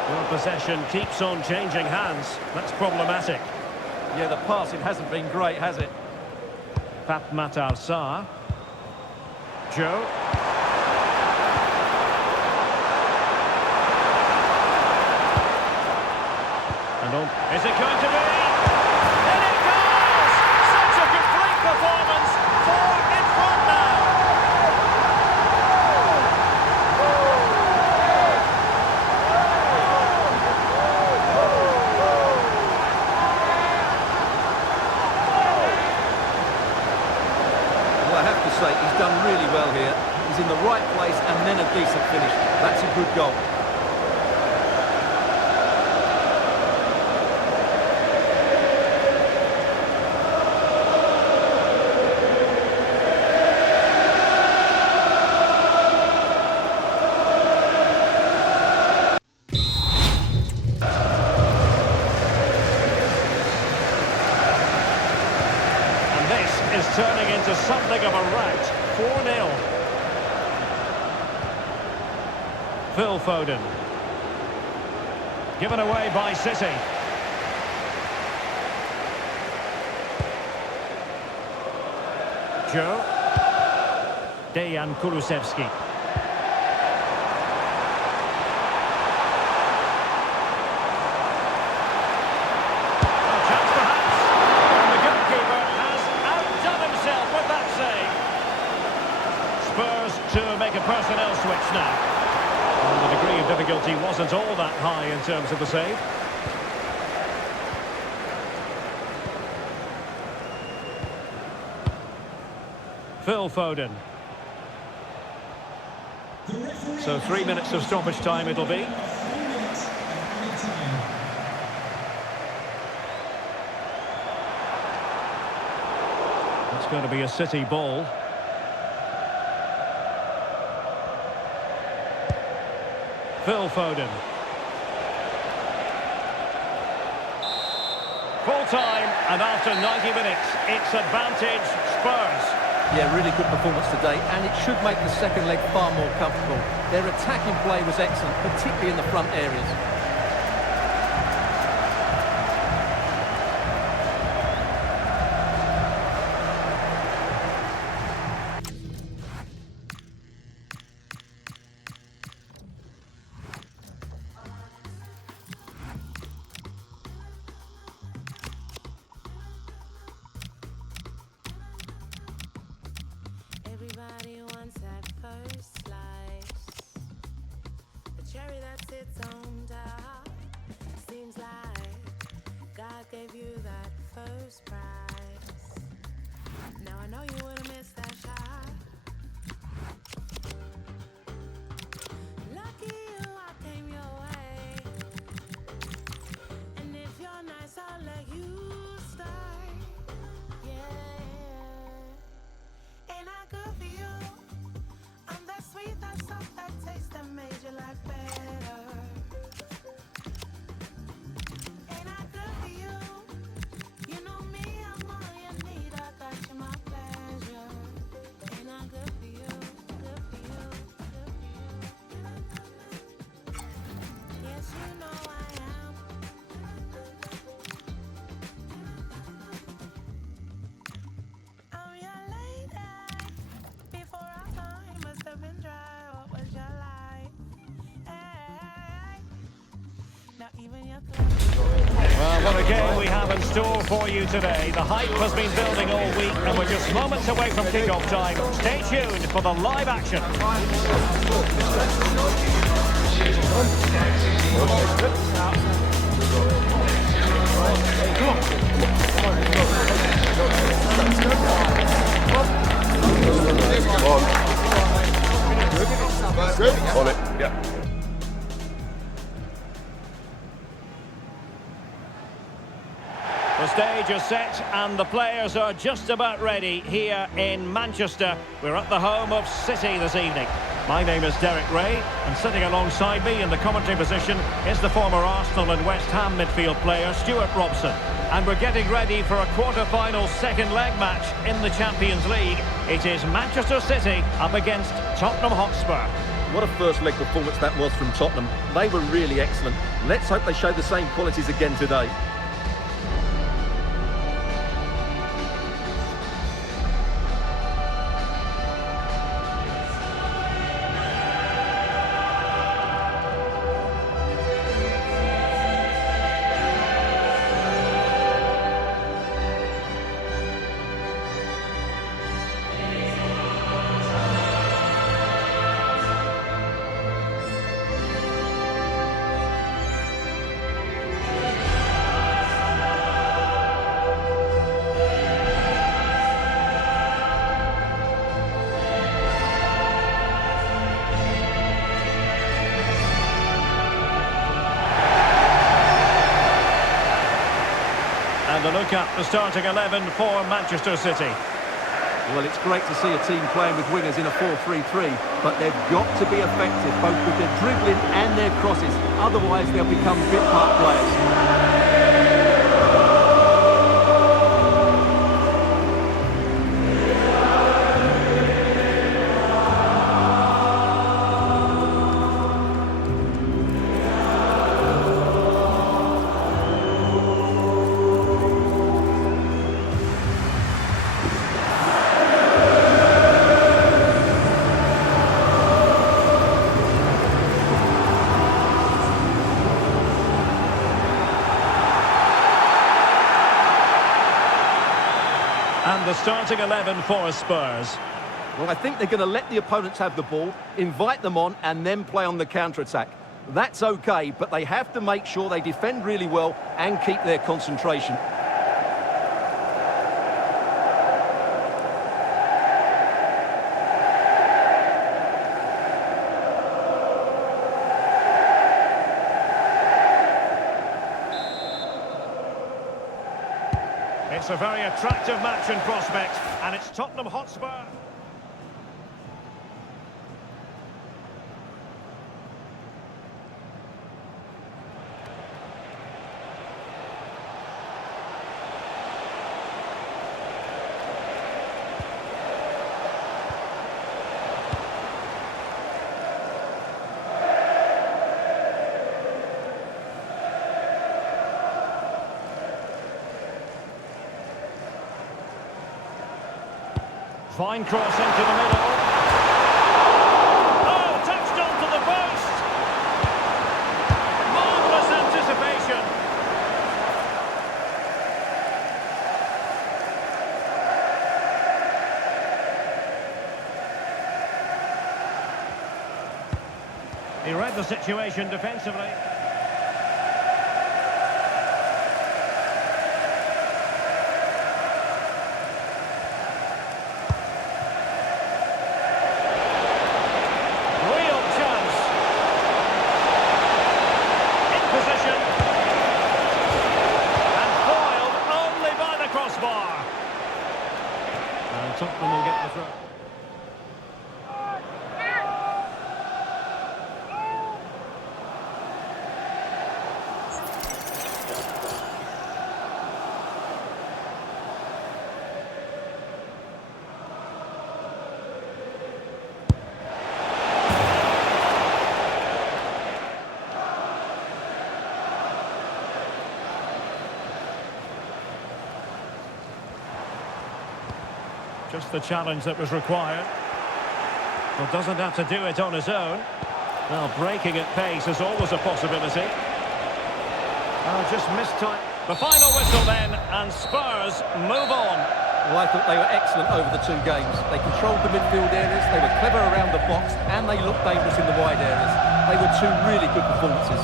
Well, possession keeps on changing hands. That's problematic. Yeah, the passing hasn't been great, has it? Pape Matar Sarr. Joe. And on. Is it going to be? And it goes! Such a complete performance. 4 in front now. Well, I have to say, he's done really well here. He's in the right place and then a decent finish. That's a good goal. Is turning into something of a rout. 4-0. Phil Foden. Given away by City. Joe. Dejan Kulusevski. To make a personnel switch now. And the degree of difficulty wasn't all that high in terms of the save. Phil Foden. So 3 minutes of stoppage time it'll be. It's going to be a City ball. Phil Foden. Full time, and after 90 minutes, it's advantage Spurs. Yeah, really good performance today, and it should make the second leg far more comfortable. Their attacking play was excellent, particularly in the front areas. Everybody wants that first slice, the cherry that sits on top. Seems like God gave you that first prize. Now I know you would've missed that shot. Lucky you, I came your way. And if you're nice, I'll let you start. Yeah. Ain't I good for you? I'm that sweet, that soft, that taste that made your life better. Ain't I good for you? You know me, I'm all you need. I got you, my pleasure. Ain't I good for you? Good for you, good for you. Yes, you know I am. I'm your lady. Before our time must have been dry. What was your life? Hey. Now even your clothes. Well, what a game we have in store for you today. The hype has been building all week, and we're just moments away from kickoff time. Stay tuned for the live action. Good. Yeah. On it, yeah. The stage is set and the players are just about ready here in Manchester. We're at the home of City this evening. My name is Derek Ray, and sitting alongside me in the commentary position is the former Arsenal and West Ham midfield player Stuart Robson. And we're getting ready for a quarter-final second leg match in the Champions League. It is Manchester City up against Tottenham Hotspur. What a first leg performance that was from Tottenham. They were really excellent. Let's hope they show the same qualities again today. And a look at the starting 11 for Manchester City. Well, it's great to see a team playing with wingers in a 4-3-3, but they've got to be effective, both with their dribbling and their crosses. Otherwise, they'll become bit-part players. And the starting 11 for Spurs. Well, I think they're going to let the opponents have the ball, invite them on, and then play on the counter-attack. That's okay, but they have to make sure they defend really well and keep their concentration. It's a very attractive match in prospect, and it's Tottenham Hotspur. Fine cross into the middle. Oh, touched onto the post. Marvellous anticipation. He read the situation defensively. Tottenham will get the throw. Just the challenge that was required. Well, doesn't have to do it on his own. Well, breaking at pace is always a possibility. Oh, just missed time. The final whistle then, and Spurs move on. Well, I thought they were excellent over the two games. They controlled the midfield areas, they were clever around the box, and they looked dangerous in the wide areas. They were two really good performances.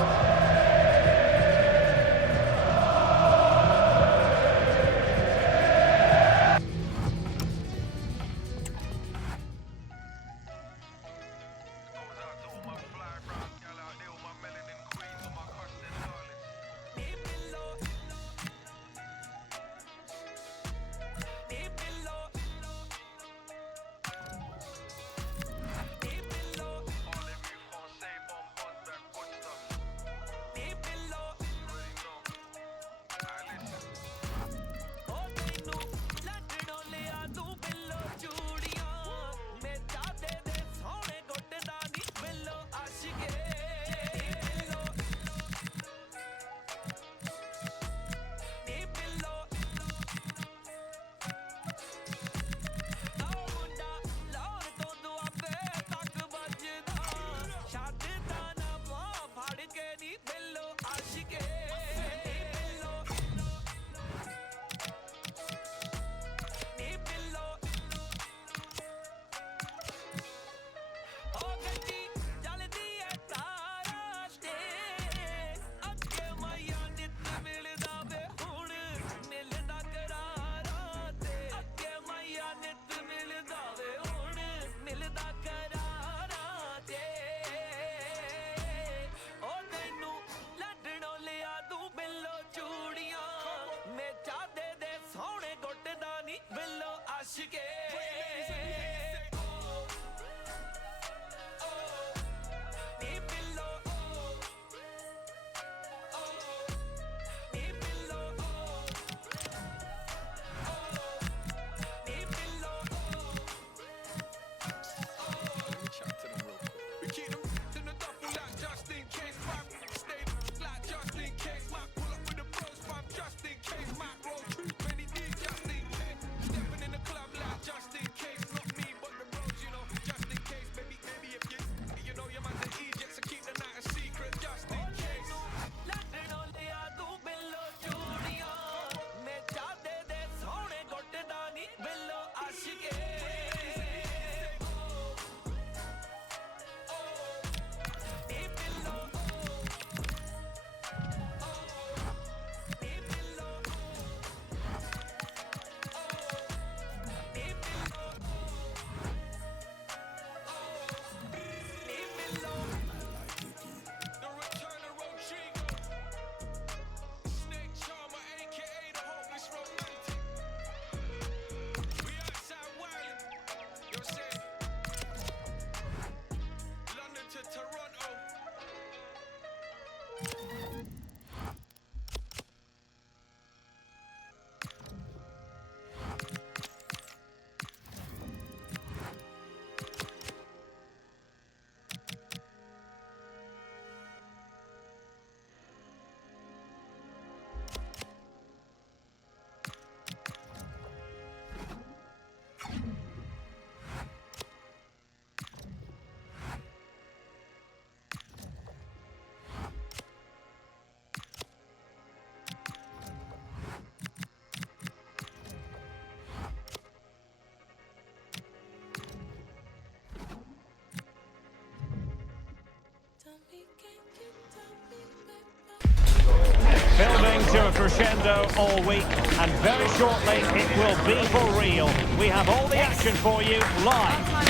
to a crescendo all week, and very shortly it will be for real. We have all the action for you live.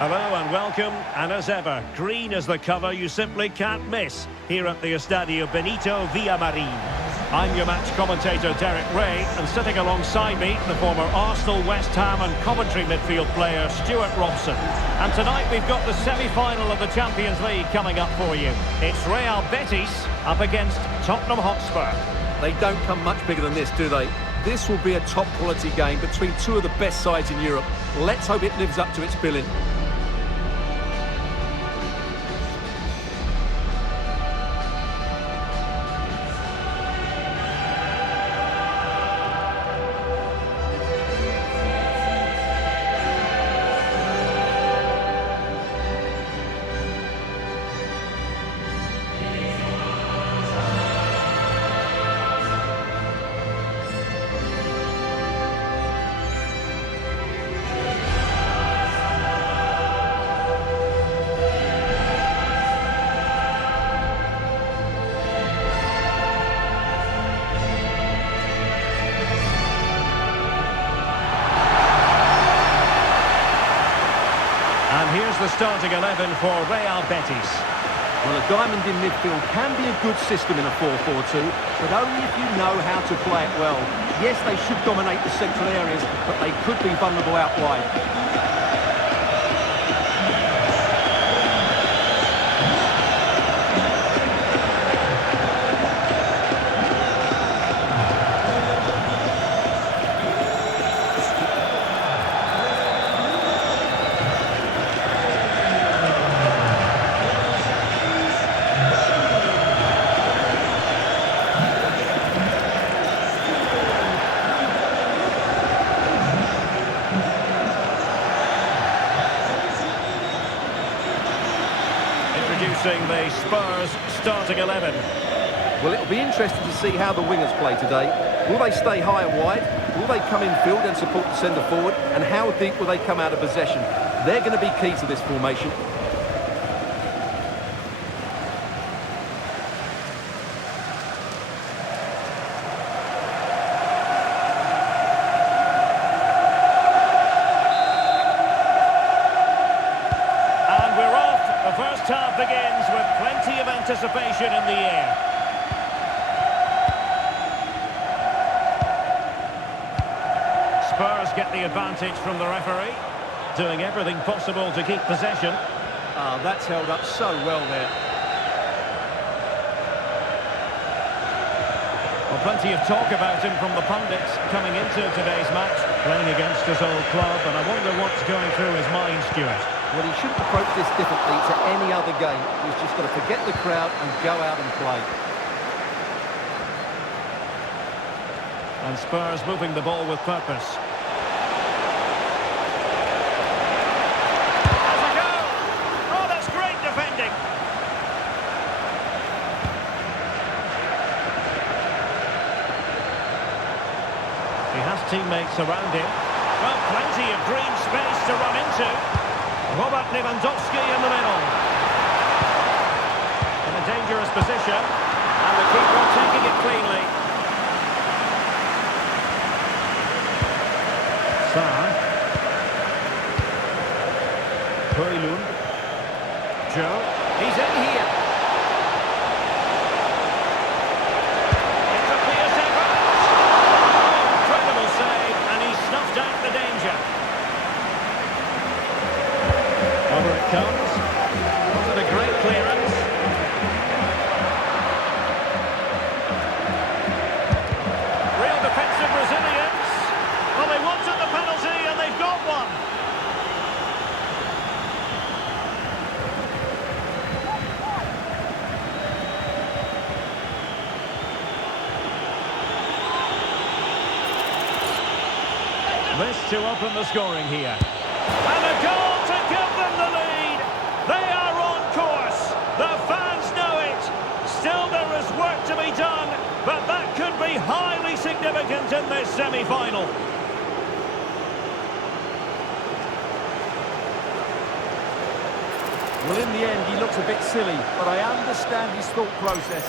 Hello and welcome, and as ever, green is the colour you simply can't miss here at the Estadio Benito Villamarin. I'm your match commentator Derek Ray, and sitting alongside me, the former Arsenal, West Ham and Coventry midfield player Stuart Robson. And tonight we've got the semi-final of the Champions League coming up for you. It's Real Betis up against Tottenham Hotspur. They don't come much bigger than this, do they? This will be a top-quality game between two of the best sides in Europe. Let's hope it lives up to its billing. And here's the starting 11 for Real Betis. Well, a diamond in midfield can be a good system in a 4-4-2, but only if you know how to play it well. Yes, they should dominate the central areas, but they could be vulnerable out wide. Introducing the Spurs starting 11. Well, it'll be interesting to see how the wingers play today. Will they stay high and wide? Will they come in field and support the centre forward? And how deep will they come out of possession? They're going to be key to this formation. The first half begins with plenty of anticipation in the air. Spurs get the advantage from the referee, doing everything possible to keep possession. That's held up so well there. Well, plenty of talk about him from the pundits coming into today's match, playing against his old club, and I wonder what's going through his mind, Stuart. Well, he shouldn't approach this differently to any other game. He's just got to forget the crowd and go out and play. And Spurs moving the ball with purpose. Has a go! Oh, that's great defending! He has teammates around him. Well, plenty of green space to run into. Robert Lewandowski in the middle. In a dangerous position. And the keeper taking it cleanly. Sarr. Højlund. Joe. He's in here. It's a Piers Evans. Incredible save, and he snuffed out the danger. Over it comes. Wasn't a great clearance. Real defensive resilience. Well, they wanted the penalty and they've got one. This to open the scoring here. And a goal to give them the lead. They are on course. The fans know it. Still there is work to be done, but that could be highly significant in this semi-final. Well, in the end, he looks a bit silly, but I understand his thought process.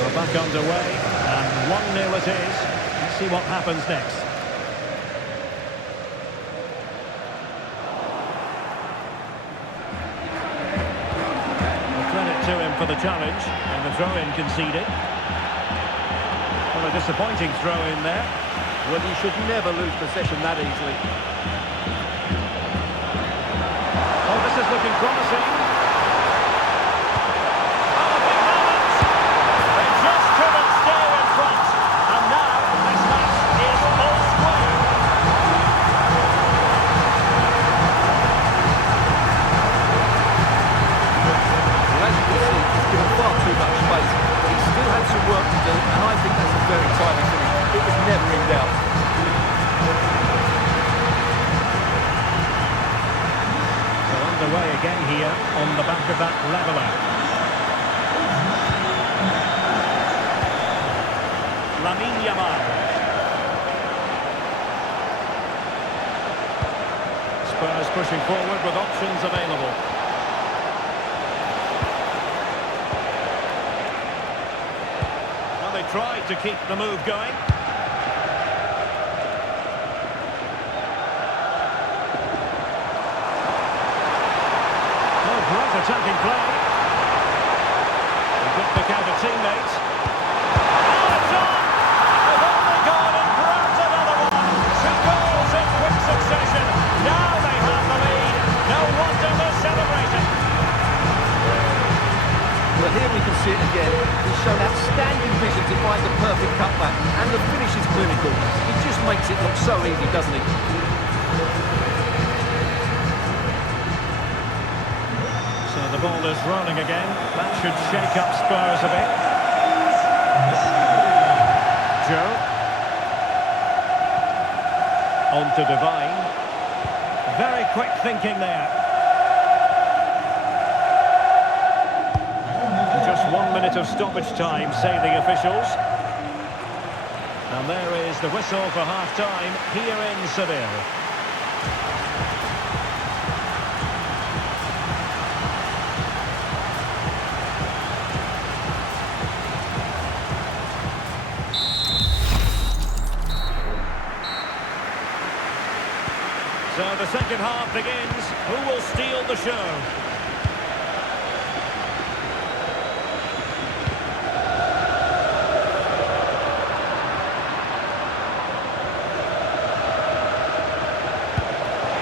We're back underway, and 1-0 it is. Let's see what happens next. To him for the challenge, and the throw-in conceded. Well, a disappointing throw-in there. Well, you should never lose possession that easily. Oh, this is looking promising. Oh, big moment! They just couldn't stay in front, and now this match is all square. Well, as you can see, he's given far too much space. He still had some work to do, and I think that's a very tidy finish. It was never in doubt. So underway again here on the back of that leveller. Lamine Yamal. Spurs pushing forward with options available. Well, they tried to keep the move going. Oh, great attacking play. They could pick out a teammate. Oh, it's on! They've only gone and grabbed another one. 2 goals in quick succession. Now they have the lead. No wonder they're celebrating. Well, here we can see it again. He's shown outstanding vision to find the perfect cutback, and the finish is clinical. He just makes it look so easy, doesn't he? So the ball is rolling again. That should shake up Spurs a bit. Joe. On to Divine. Very quick thinking there. Just 1 minute of stoppage time, say the officials. And there is the whistle for half-time here in Seville. So the second half begins. Who will steal the show?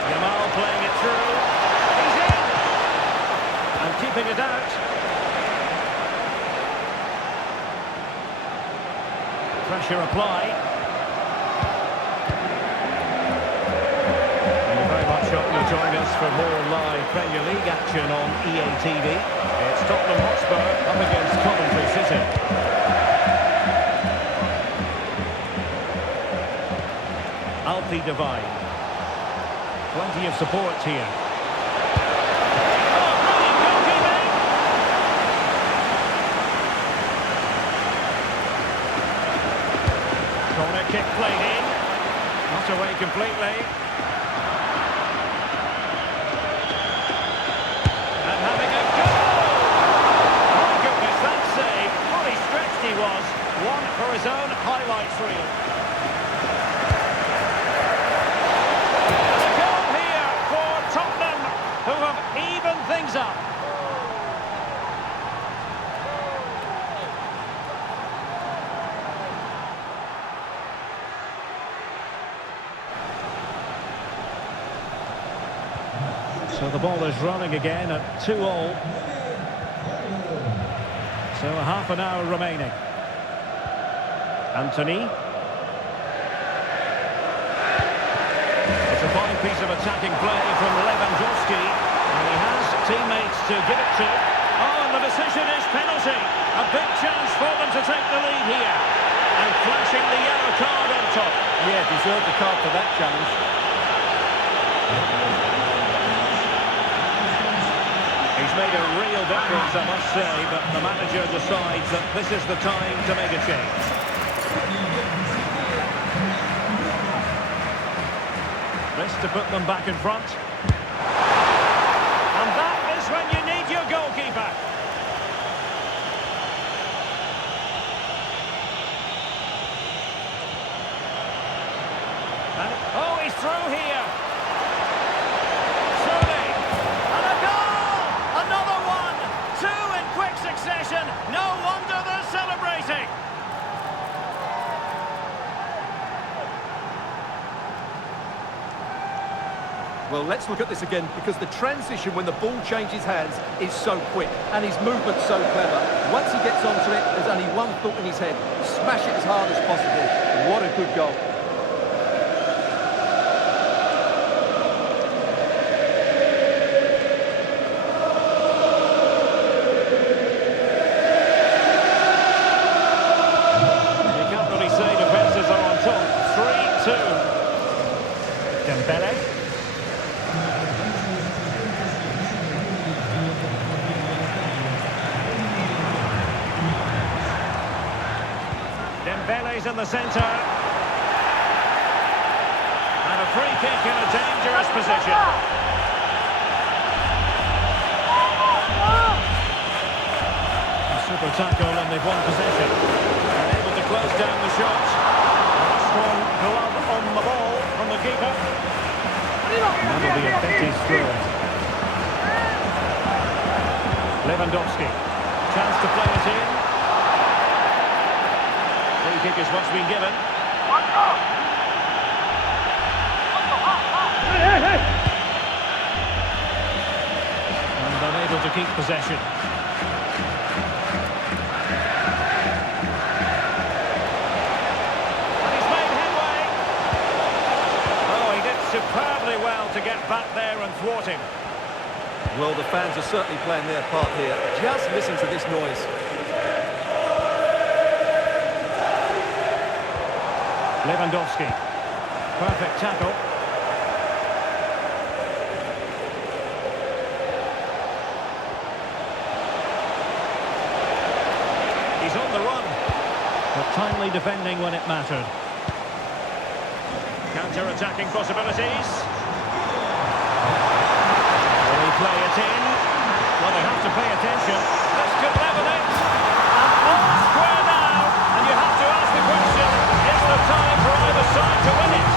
Yamal playing it through. He's in! And keeping it out. Pressure applied. Hope you'll join us for more live Premier League action on EA TV. It's Tottenham Hotspur up against Coventry City. Alfie Devine. Plenty of support here. Oh, brilliant goalkeeping! Corner kick played in. Not away completely. One for his own highlights reel. And a goal here for Tottenham, who have evened things up. So the ball is running again at 2-2. So half an hour remaining. Anthony. It's a fine piece of attacking play from Lewandowski. And he has teammates to give it to. Oh, and the decision is penalty. A big chance for them to take the lead here. And flashing the yellow card on top. Yeah, deserved the card for that challenge. He's made a real difference, I must say, but the manager decides that this is the time to make a change. This to put them back in front. And that is when you need your goalkeeper. And, oh, he's through here. Surely. And a goal! Another one! Two in quick succession. No wonder they're celebrating. Well, let's look at this again, because the transition when the ball changes hands is so quick, and his movement's so clever. Once he gets onto it, there's only one thought in his head: smash it as hard as possible. What a good goal. You can't really say defences are on top. 3-2. Dembele. Dembele's in the centre. And a free kick in a dangerous position. A super tackle and they've won possession. They're able to close down the shot. A strong glove on the ball from the keeper. That'll be a Betis throw. Lewandowski. Chance to play it in. Free kick is what's been given. And they're able to keep possession. And he's made headway. Oh, he did superbly well to get back there and thwart him. Well, the fans are certainly playing their part here. Just listen to this noise. Lewandowski. Perfect tackle. He's on the run. But timely defending when it mattered. Counter-attacking possibilities. Will he play it in? Well, they have to pay attention. This could level it. And all square now. And you have to ask the question, is the time for either side to win it?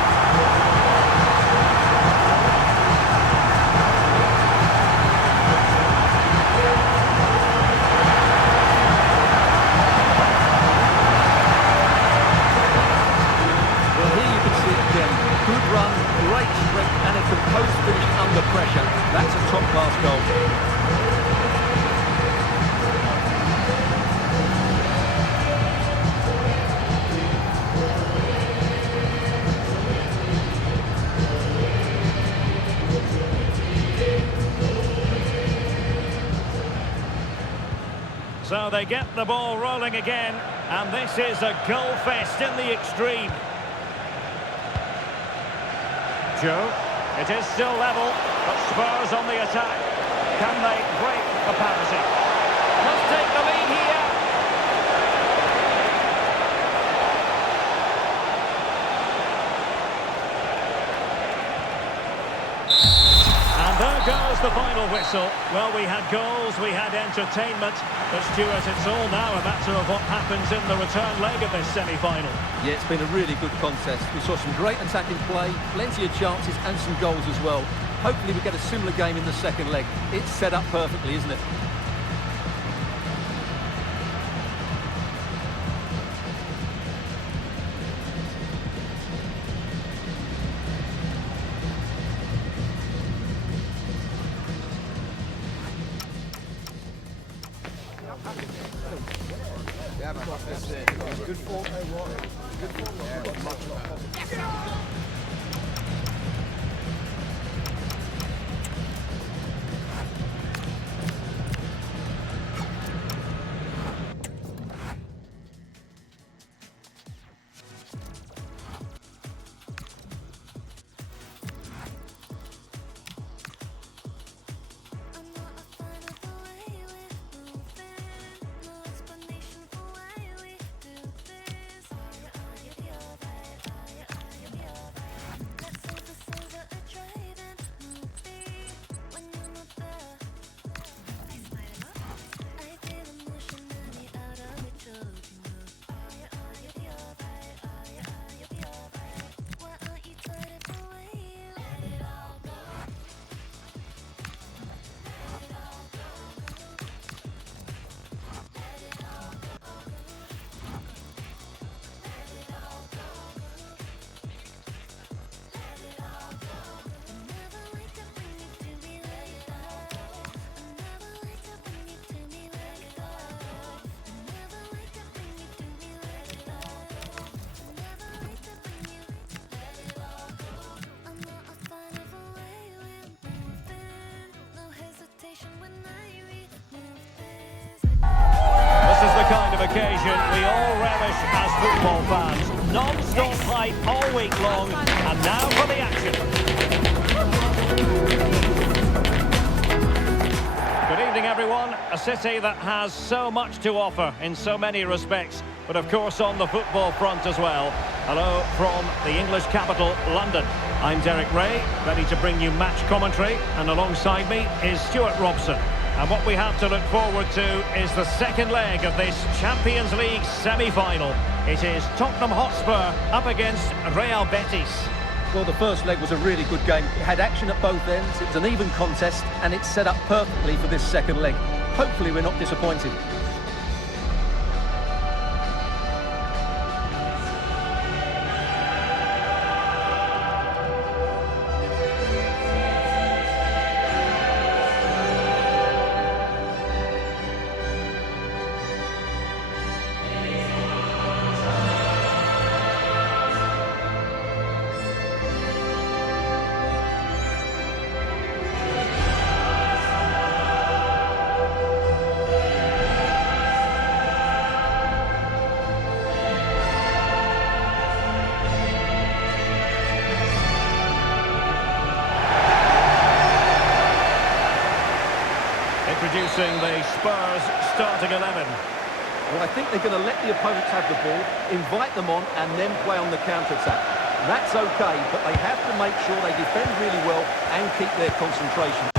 Well, here you can see it again. Good run, great strength, and a composed finish under pressure. That's a top-class goal. So they get the ball rolling again, and this is a goal fest in the extreme. Joe, it is still level, but Spurs on the attack. Can they break the parity? Must take the lead here. And there goes the final whistle. Well, we had goals, we had entertainment, but Stuart, it's all now a matter of what happens in the return leg of this semi-final. Yeah, it's been a really good contest. We saw some great attacking play, plenty of chances and some goals as well. Hopefully we get a similar game in the second leg. It's set up perfectly, isn't it? I'm not a fan of the way we're moving. No explanation for why we do this. You'll be alright. You'll be alright. Let's say this is a driving movie. When you're not there, I smile up. I feel emotionally out of control. You'll be alright. You'll be alright. Why aren't you tired of the way you let it all go? Never liked it when you do me like that. I never liked it when you do me like that. I never liked it when you do me like that. I never liked it when you let it all go. I'm not a fan of the way we're moving. No hesitation when I remove this. This is the kind of occasion we all relish as football fans. Non-stop hype all week long, and now for the action. Good evening, everyone. A city that has so much to offer in so many respects, but of course on the football front as well. Hello from the English capital, London. I'm Derek Ray, ready to bring you match commentary, and alongside me is Stuart Robson. And what we have to look forward to is the second leg of this Champions League semi-final. It is Tottenham Hotspur up against Real Betis. Well, the first leg was a really good game. It had action at both ends, it was an even contest, and it's set up perfectly for this second leg. Hopefully we're not disappointed. Introducing the Spurs starting 11. Well, I think they're going to let the opponents have the ball, invite them on, and then play on the counter-attack. That's okay, but they have to make sure they defend really well and keep their concentration.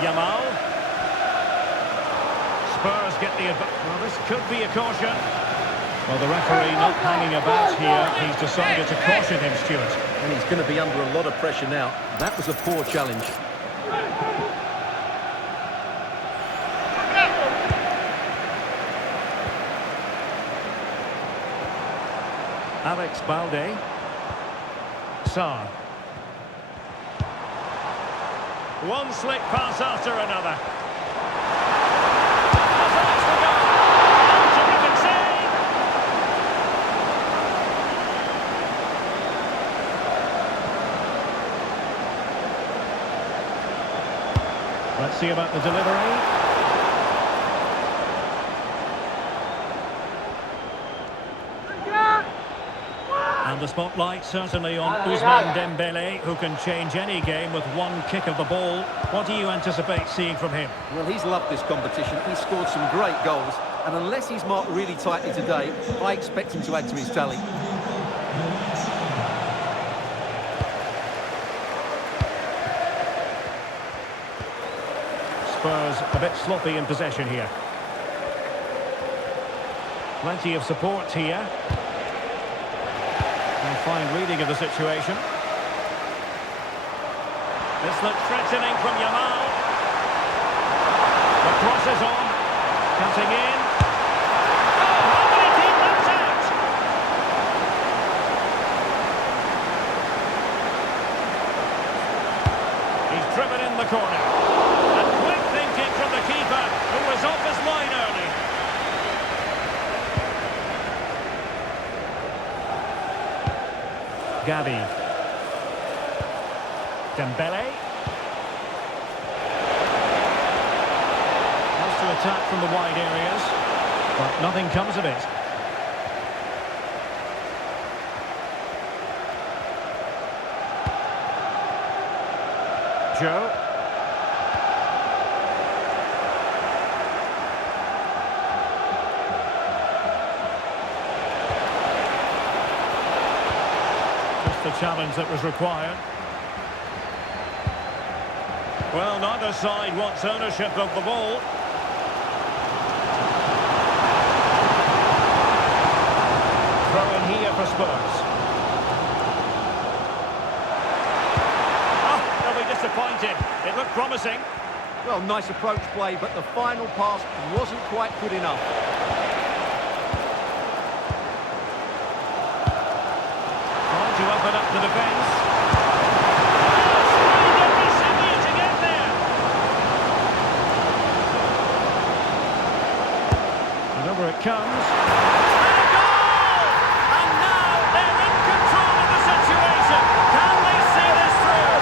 Yamal. Spurs get the advantage. Well, this could be a caution. Well, the referee not hanging about here. He's decided to caution him, Stuart. And he's going to be under a lot of pressure now. That was a poor challenge. Alex Balde. Sarr. One slick pass after another. That's the goal. Terrific save. Let's see about the delivery. And the spotlight certainly on Ousmane Dembele, who can change any game with one kick of the ball. What do you anticipate seeing from him? Well, he's loved this competition. He's scored some great goals. And unless he's marked really tightly today, I expect him to add to his tally. Spurs a bit sloppy in possession here. Plenty of support here. And fine reading of the situation. This looks threatening from Yamal. The cross is on. Cutting in. Oh, how did he keep that out? He's driven in the corner. And quick thinking from the keeper, who was off his line early. Gavi. Dembele. Has to attack from the wide areas, but nothing comes of it. Joe. The challenge that was required. Well, neither side wants ownership of the ball. Throw in here for Spurs. Oh, they'll be disappointed. It looked promising. Well, nice approach play, but the final pass wasn't quite good enough. To open up the defence. To get there. And over it comes. And a goal! And now they're in control of the situation. Can they see this through?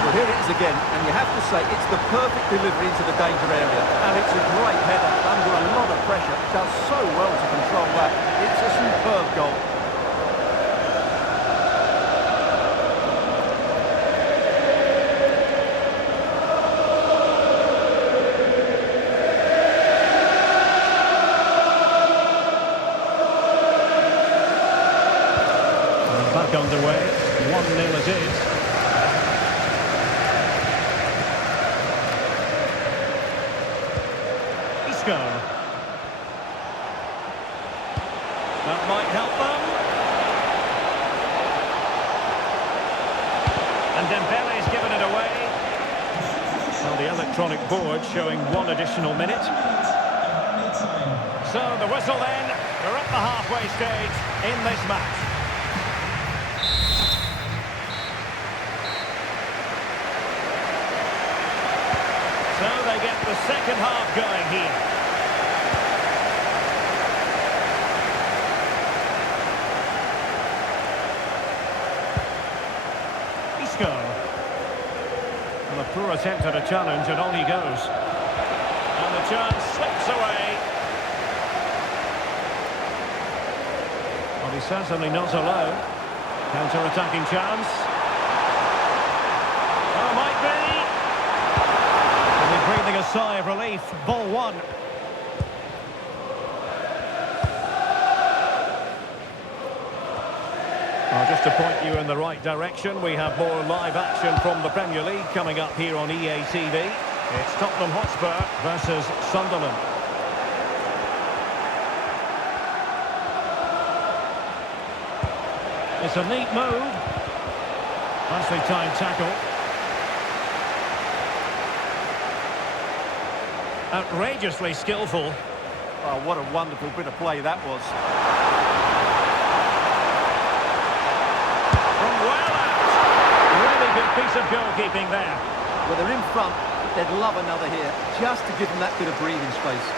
Well, here it is again, and you have to say it's the perfect delivery into the danger area. And it's a great header under a lot of pressure. Does so well to control that. It's a superb goal. And back underway. 1-0 it is. That might help them. And Dembele's given it away. Well, the electronic board showing 1 additional minute. So the whistle then. We're at the halfway stage in this match. So they get the second half going here. Well, a poor attempt at a challenge, and on he goes. And the chance slips away. Well, he's certainly not alone. Counter-attacking chance. Oh, might be. And they're breathing a sigh of relief. Ball one. Well, just to point you in the right direction, we have more live action from the Premier League coming up here on EA TV. It's Tottenham Hotspur versus Sunderland. It's a neat move. Nicely timed tackle. Outrageously skillful. Oh, what a wonderful bit of play that was. From well out. Really good piece of goalkeeping there. Well, they're in front, but they'd love another here, just to give them that bit of breathing space.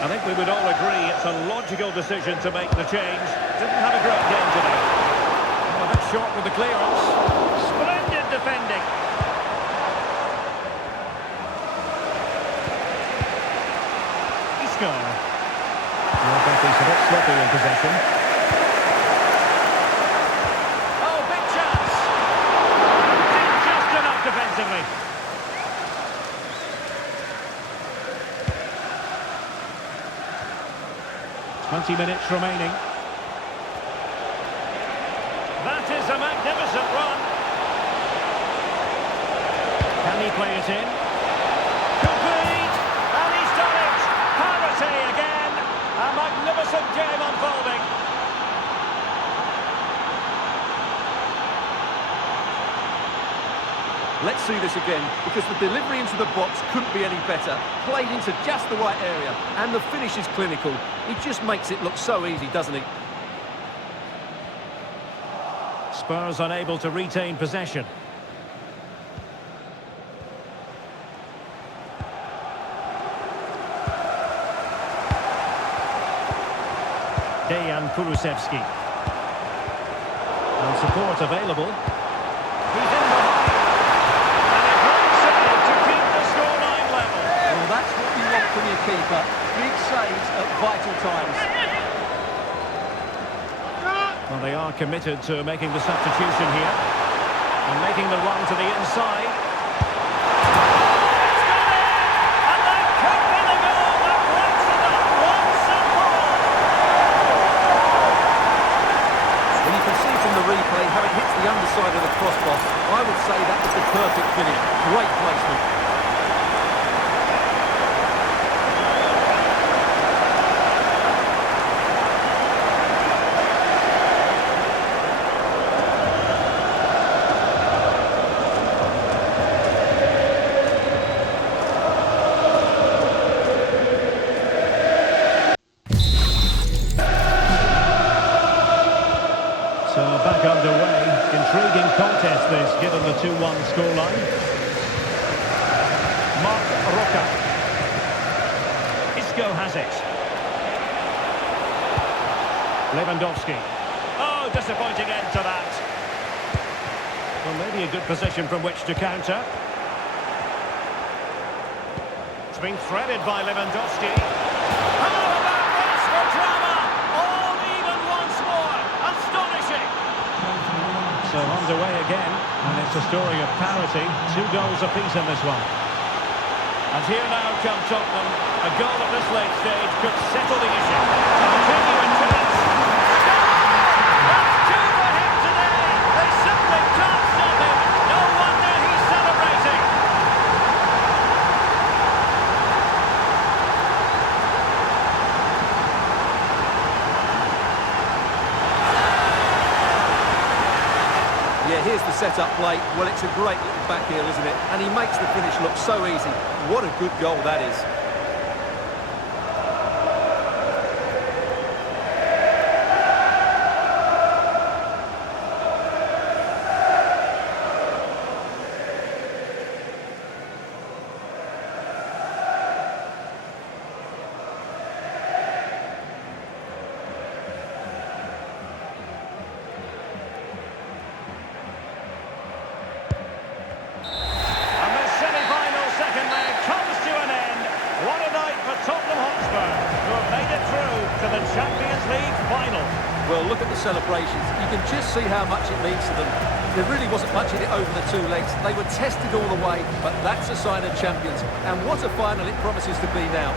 I think we would all agree it's a logical decision to make the change. Didn't have a great game today. A bit short with the clearance. Splendid defending. Isco. I think he's a bit sloppy in possession. Oh, big chance. And just enough defensively. Minutes remaining. That is a magnificent run. Can he play it in? Could be. And he's done it. Parity again. A magnificent game unfolding. Let's see this again, because the delivery into the box couldn't be any better. Played into just the right area, and the finish is clinical. He just makes it look so easy, doesn't he? Spurs unable to retain possession. Dejan Kulusevski. And support available. He's in behind. And a great save to keep the scoreline level. Well, that's what you want from your keeper. Big saves at vital times. Well, they are committed to making the substitution here. And making the run to the inside. It's got it! And that could be the goal that breaks it up once and for all. And you can see from the replay how it hits the underside of the crossbar. I would say that was the perfect finish. Great placement. So back underway. Intriguing contest this, given the 2-1 scoreline. Marc Roca. Isco has it. Lewandowski. Oh, disappointing end to that. Well, maybe a good position from which to counter. It's been threaded by Lewandowski. How about this for drama? All even once more. Astonishing. So underway again, and it's a story of parity. 2 goals apiece in this one. And here now come Tottenham. A goal at this late stage could settle the issue. A genuine chance. That's 2 for him today. They simply can't stop him. No wonder he's celebrating. Yeah, here's the set-up play. Well, it's a great little back heel, isn't it? And he makes the finish look so easy. What a good goal that is. Well, look at the celebrations. You can just see how much it means to them. There really wasn't much in it over the 2 legs. They were tested all the way, but that's a sign of champions. And what a final it promises to be now.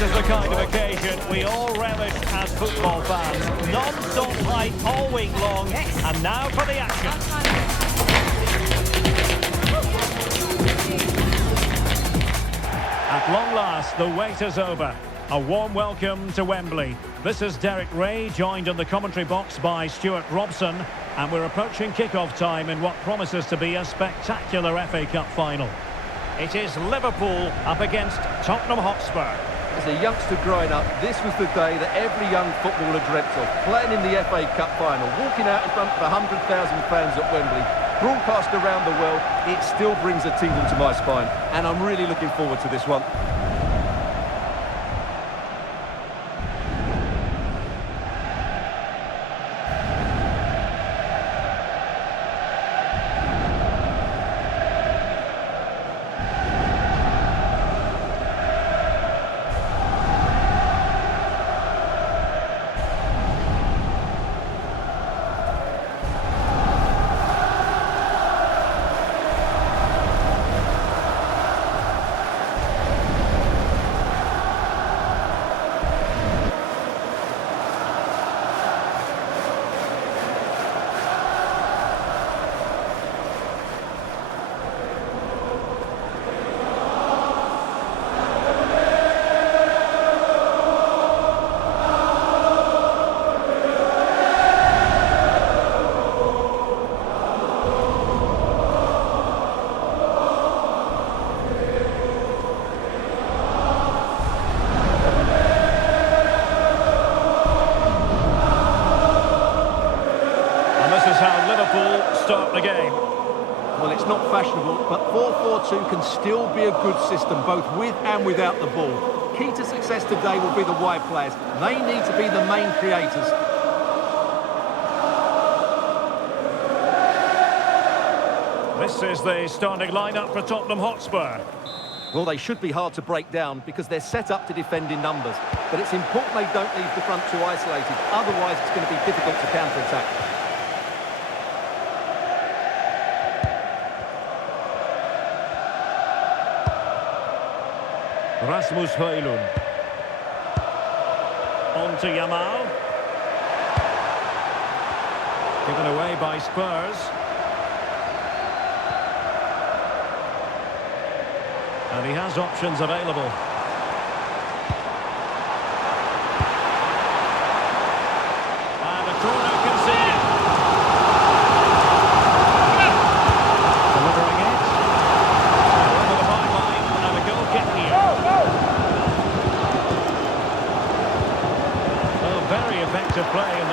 This is the kind of occasion we all relish as football fans. Non-stop hype all week long, and now for the action. At long last, the wait is over. A warm welcome to Wembley. This is Derek Ray, joined in the commentary box by Stuart Robson, and we're approaching kick-off time in what promises to be a spectacular FA Cup final. It is Liverpool up against Tottenham Hotspur. As a youngster growing up, this was the day that every young footballer dreamt of. Playing in the FA Cup final, walking out in front of 100,000 fans at Wembley, broadcast around the world, it still brings a tingle to my spine. And I'm really looking forward to this one. Start the game. Well, it's not fashionable, but 4-4-2 can still be a good system, both with and without the ball. Key to success today will be the wide players. They need to be the main creators. This is the starting lineup for Tottenham Hotspur. Well, they should be hard to break down because they're set up to defend in numbers. But it's important they don't leave the front too isolated. Otherwise, it's going to be difficult to counter-attack. Rasmus Højlund. On to Yamal. Given away by Spurs. And he has options available. And a corner conceded. Delivering it. Over the byline and a goal kick here. Oh, very effective play. And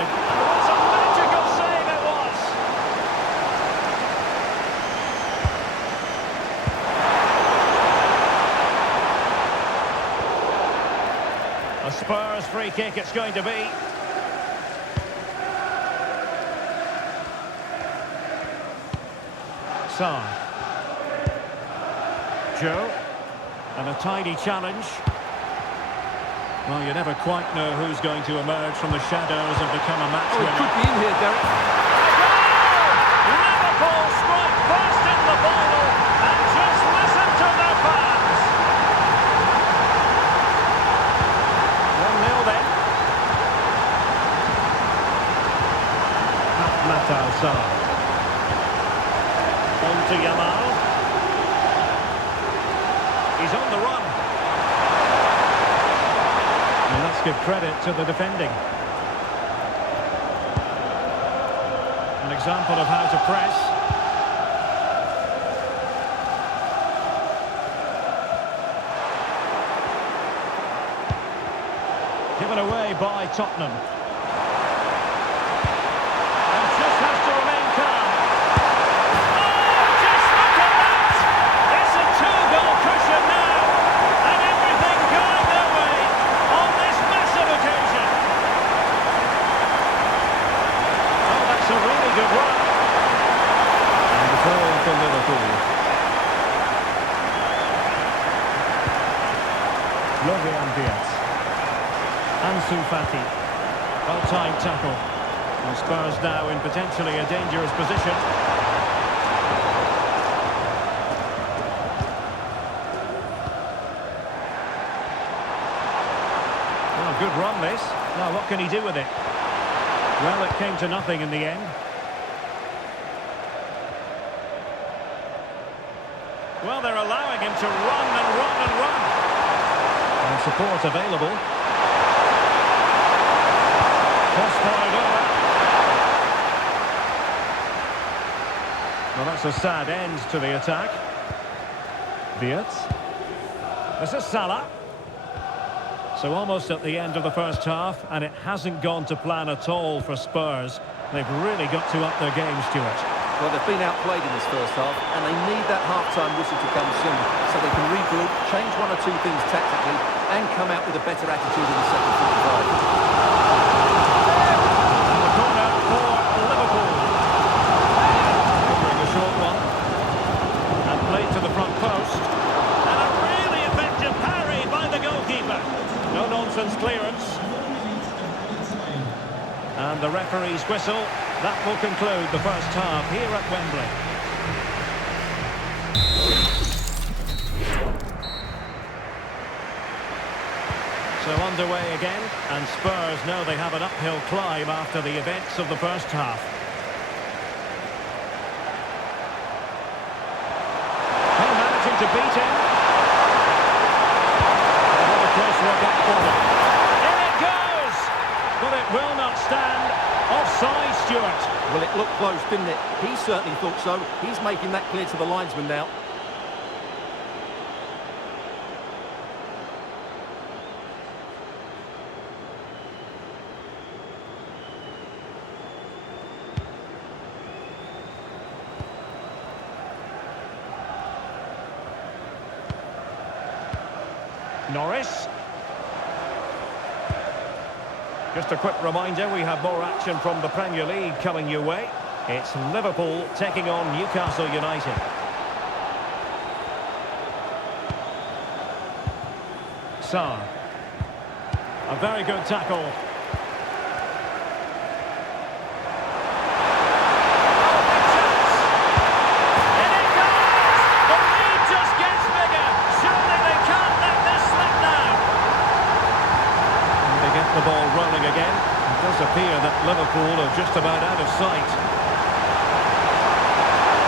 what a magical save it was. A Spurs free kick it's going to be. Son. Joe. And a tidy challenge. Well, you never quite know who's going to emerge from the shadows and become a match Oh, winner. it could be in here, Derek. Liverpool strike first in the final, and just listen to their fans. 1-0 then. Matau Sarr. On to Yamal. He's on the run. And let's give credit to the defending. An example of how to press. Given away by Tottenham. And just has to remain calm. Oh, just look at that! It's a two-goal cushion now. And everything going their way on this massive occasion. Oh, that's a really good run. And the goal for Liverpool. Lovely Diaz. Ansu Fati. Well-timed tackle. And Spurs now in potentially a dangerous position. Now, what can he do with it? Well, it came to nothing in the end. Well, they're allowing him to run and run and run. And support available. Cross-fired over. Well, that's a sad end to the attack. Wirtz. This is Salah. So almost at the end of the first half, and it hasn't gone to plan at all for Spurs. They've really got to up their game, Stuart. Well, they've been outplayed in this first half, and they need that half-time whistle to come soon, so they can regroup, change one or two things tactically, and come out with a better attitude in the second 45. And the corner for Liverpool. Covering a short one. And played to the front post. And a really effective parry by the goalkeeper. No-nonsense clearance. And the referee's whistle. That will conclude the first half here at Wembley. So underway again, and Spurs know they have an uphill climb after the events of the first half. Oh, managing to beat him. Another close look up for them. In it goes! But it will not stand. Offside, Stuart. Well, it looked close, didn't it? He certainly thought so. He's making that clear to the linesman now. Norris. Just a quick reminder, we have more action from the Premier League coming your way. It's Liverpool taking on Newcastle United. Sarr. A very good tackle. In it goes! The lead just gets bigger. Surely they can't let this slip now. And they get the ball rolling again. It does appear that Liverpool are just about out of sight.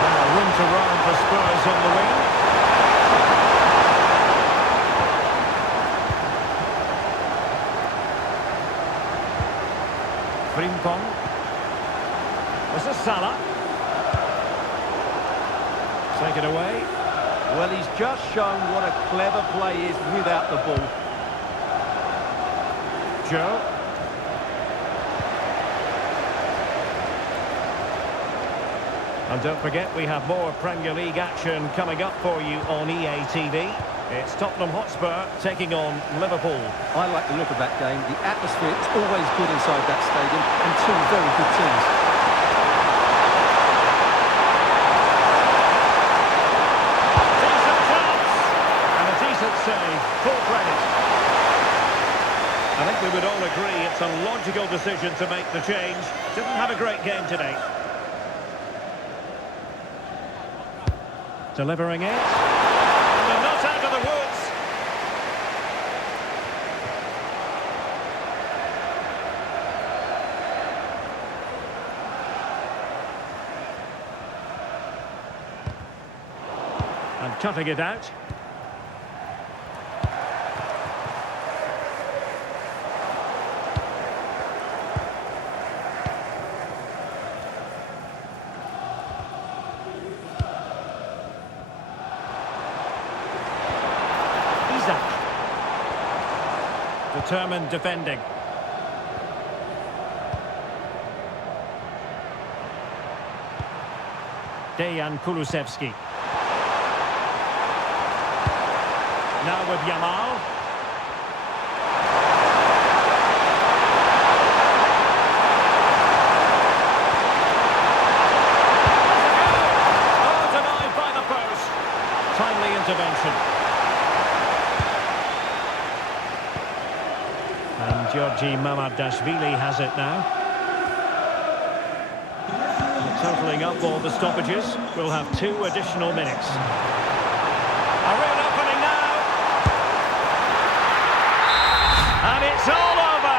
Well, room to run for Spurs on the wing. Frimpong. This is Salah. Take it away. Well, he's just shown what a clever play is without the ball. Joe. And don't forget, we have more Premier League action coming up for you on EA TV. It's Tottenham Hotspur taking on Liverpool. I like the look of that game. The atmosphere is always good inside that stadium, and two very good teams. Decent chance! And a decent save. Full credit. I think we would all agree it's a logical decision to make the change. Didn't have a great game today. Delivering it. And they're not out of the woods. And cutting it out. Determined defending. Dejan Kulusevski. Now with Yamal. Oh, denied by the post. Timely intervention. And Georgi Mamardashvili has it now. Totaling up all the stoppages, we'll have 2 additional minutes. A real opening now. And it's all over.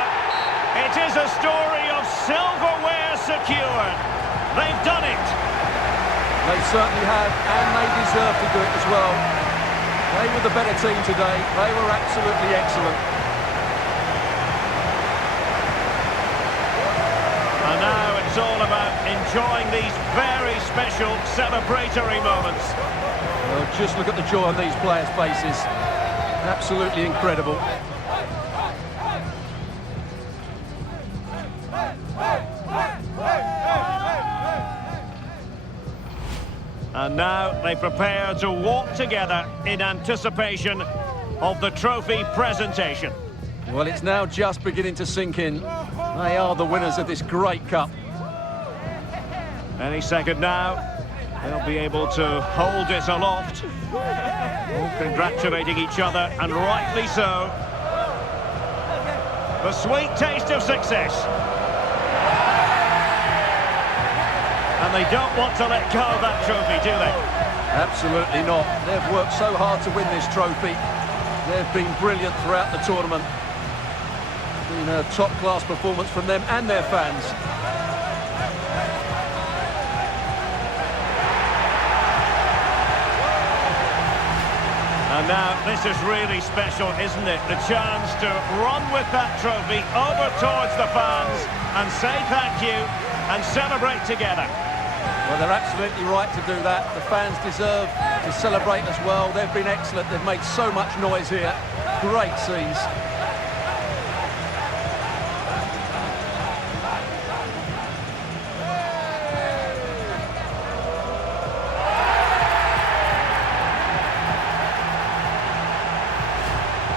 It is a story of silverware secured. They've done it. They certainly have, and they deserve to do it as well. They were the better team today. They were absolutely excellent. And now it's all about enjoying these very special celebratory moments. Well, just look at the joy on these players' faces. Absolutely incredible. And now they prepare to walk together in anticipation of the trophy presentation. Well, it's now just beginning to sink in. They are the winners of this great cup. Any second now, they'll be able to hold it aloft. All congratulating each other, and rightly so. The sweet taste of success. And they don't want to let go of that trophy, do they? Absolutely not. They've worked so hard to win this trophy. They've been brilliant throughout the tournament. It's been a top-class performance from them and their fans. And now, this is really special, isn't it? The chance to run with that trophy over towards the fans and say thank you and celebrate together. Well, they're absolutely right to do that. The fans deserve to celebrate as well. They've been excellent. They've made so much noise here. Great scenes.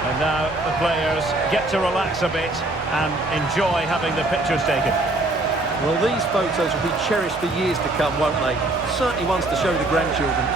And now the players get to relax a bit and enjoy having the pictures taken. Well, these photos will be cherished for years to come, won't they? Certainly ones to show the grandchildren.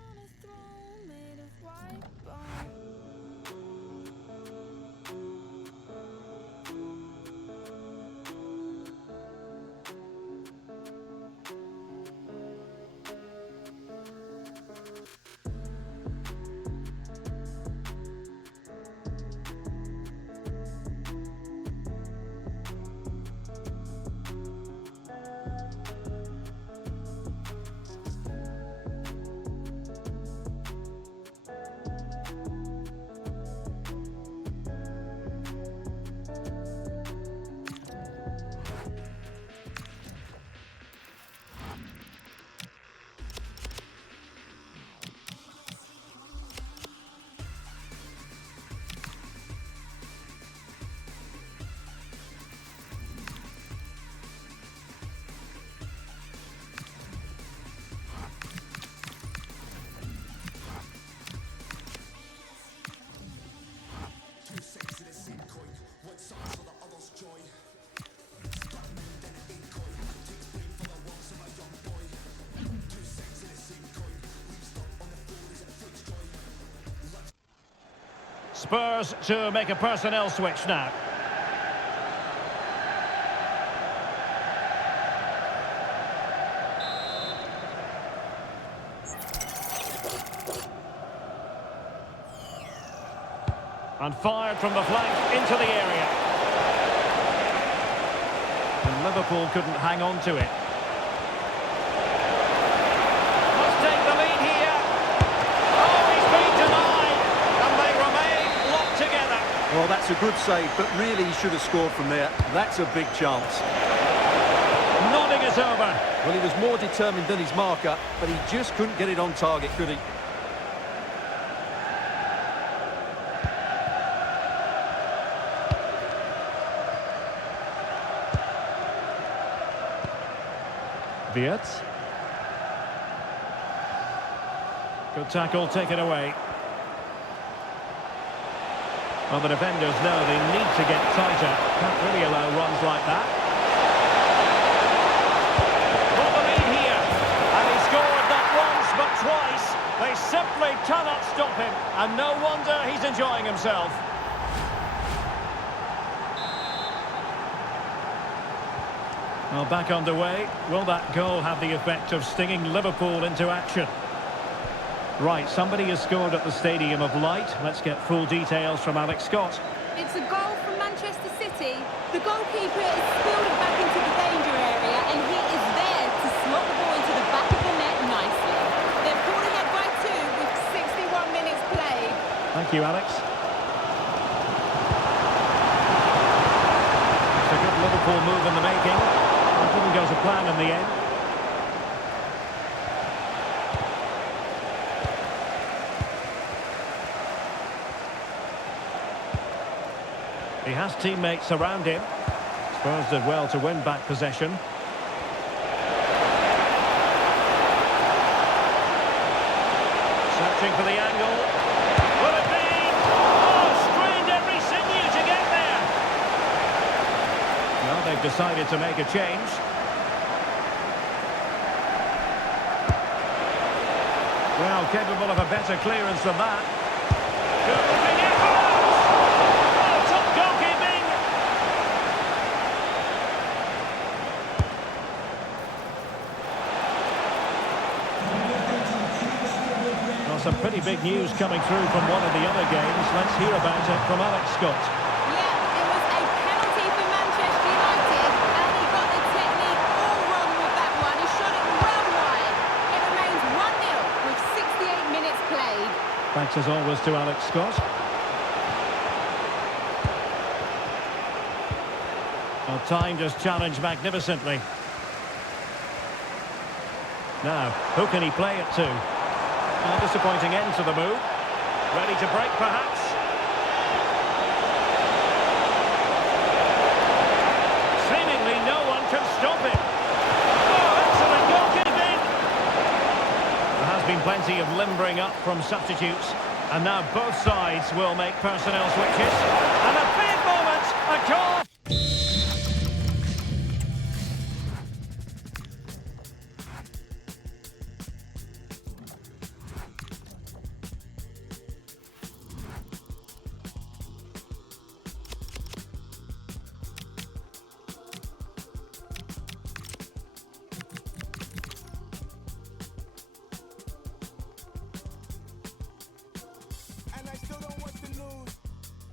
On a throne made of white bone. Spurs to make a personnel switch now. And fired from the flank into the area. And Liverpool couldn't hang on to it. Must take the lead here. Oh, he's been denied. And they remain locked together. Well, that's a good save, but really he should have scored from there. That's a big chance. Nodding it over. Well, he was more determined than his marker, but he just couldn't get it on target, could he? Wirtz. Good tackle taken away. Well, the defenders know they need to get tighter. Can't really allow runs like that. For the lead here. And he scored not once but twice. They simply cannot stop him. And no wonder he's enjoying himself. Well, back underway. Will that goal have the effect of stinging Liverpool into action? Right, somebody has scored at the Stadium of Light. Let's get full details from Alex Scott. It's a goal from Manchester City. The goalkeeper is spilled it back into the danger area, and he is there to slot the ball into the back of the net nicely. They're pulled ahead by 2 with 61 minutes played. Thank you, Alex. It's a good Liverpool move in the making. It didn't go to plan in the end. He has teammates around him. Spurs did well to win back possession. Searching for the angle. Will it be? Oh, strained every sinew to get there. Well, they've decided to make a change. Well, capable of a better clearance than that. Good looking effort! Oh, top goalkeeping! Well, some pretty big news coming through from one of the other games. Let's hear about it from Alex Scott. Yeah, it was a penalty for Manchester United, and he got the technique all wrong with that one. He shot it well wide. It remains 1-0 with 68 minutes played. Thanks as always to Alex Scott. Well, timed his challenge magnificently. Now, who can he play it to? A disappointing end to the move. Ready to break, perhaps? Seemingly no one can stop him. Oh, excellent goalkeeping! There has been plenty of limbering up from substitutes. And now both sides will make personnel switches. And a big moment, a goal! And I still don't want to lose.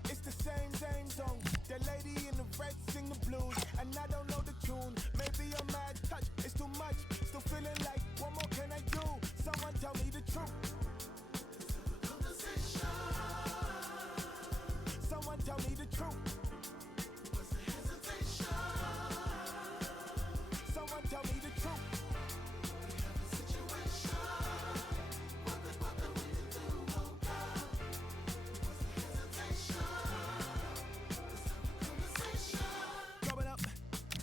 It's the same song. The lady in the red sing the blues, and I don't know the tune. Maybe a mad touch, it's too much. Still feeling like, what more can I do? Someone tell me the truth. Someone tell me the truth. Someone tell me the truth. Going up,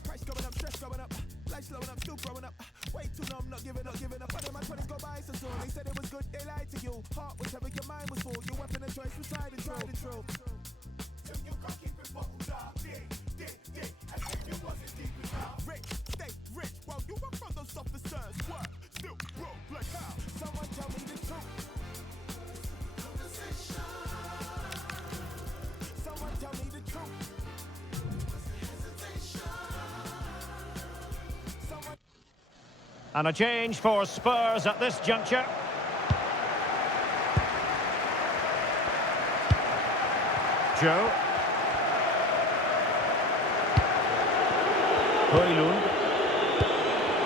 price going up, stress going up, life slowing up, still growing up. Way too long, not giving up. Other my 20s go by so soon. They said it was good, they lied to you. Heart was heavy, your mind was full. Your weapon of choice was tried and true. So you can't keep it bottled up. Dig, as if it wasn't deep enough. Rich, stay rich, while you run from those officers. Work, still broke, like how? Someone tell me the truth. Someone tell me the truth. Someone. And a change for Spurs at this juncture. Joe. Højlund.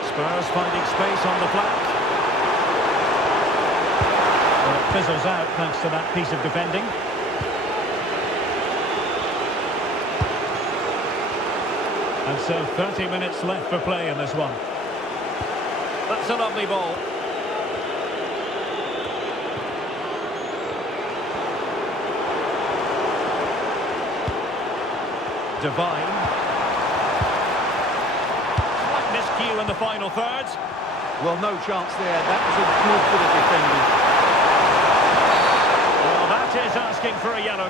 Spurs finding space on the flank. Well, it fizzles out thanks to that piece of defending. And so 30 minutes left for play in this one. That's a lovely ball. Divine. Slight miscue in the final third. Well, no chance there. That was a good bit of defending.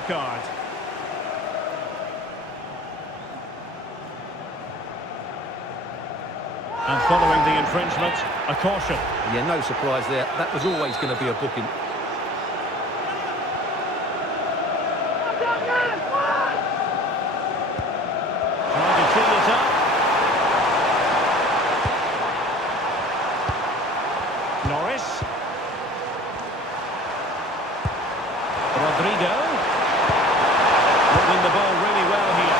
card. And following the infringement, a caution. Yeah, no surprise there. That was always going to be a booking. Trying to tee it up. Norris. Rodrigo. Holding the ball really well here.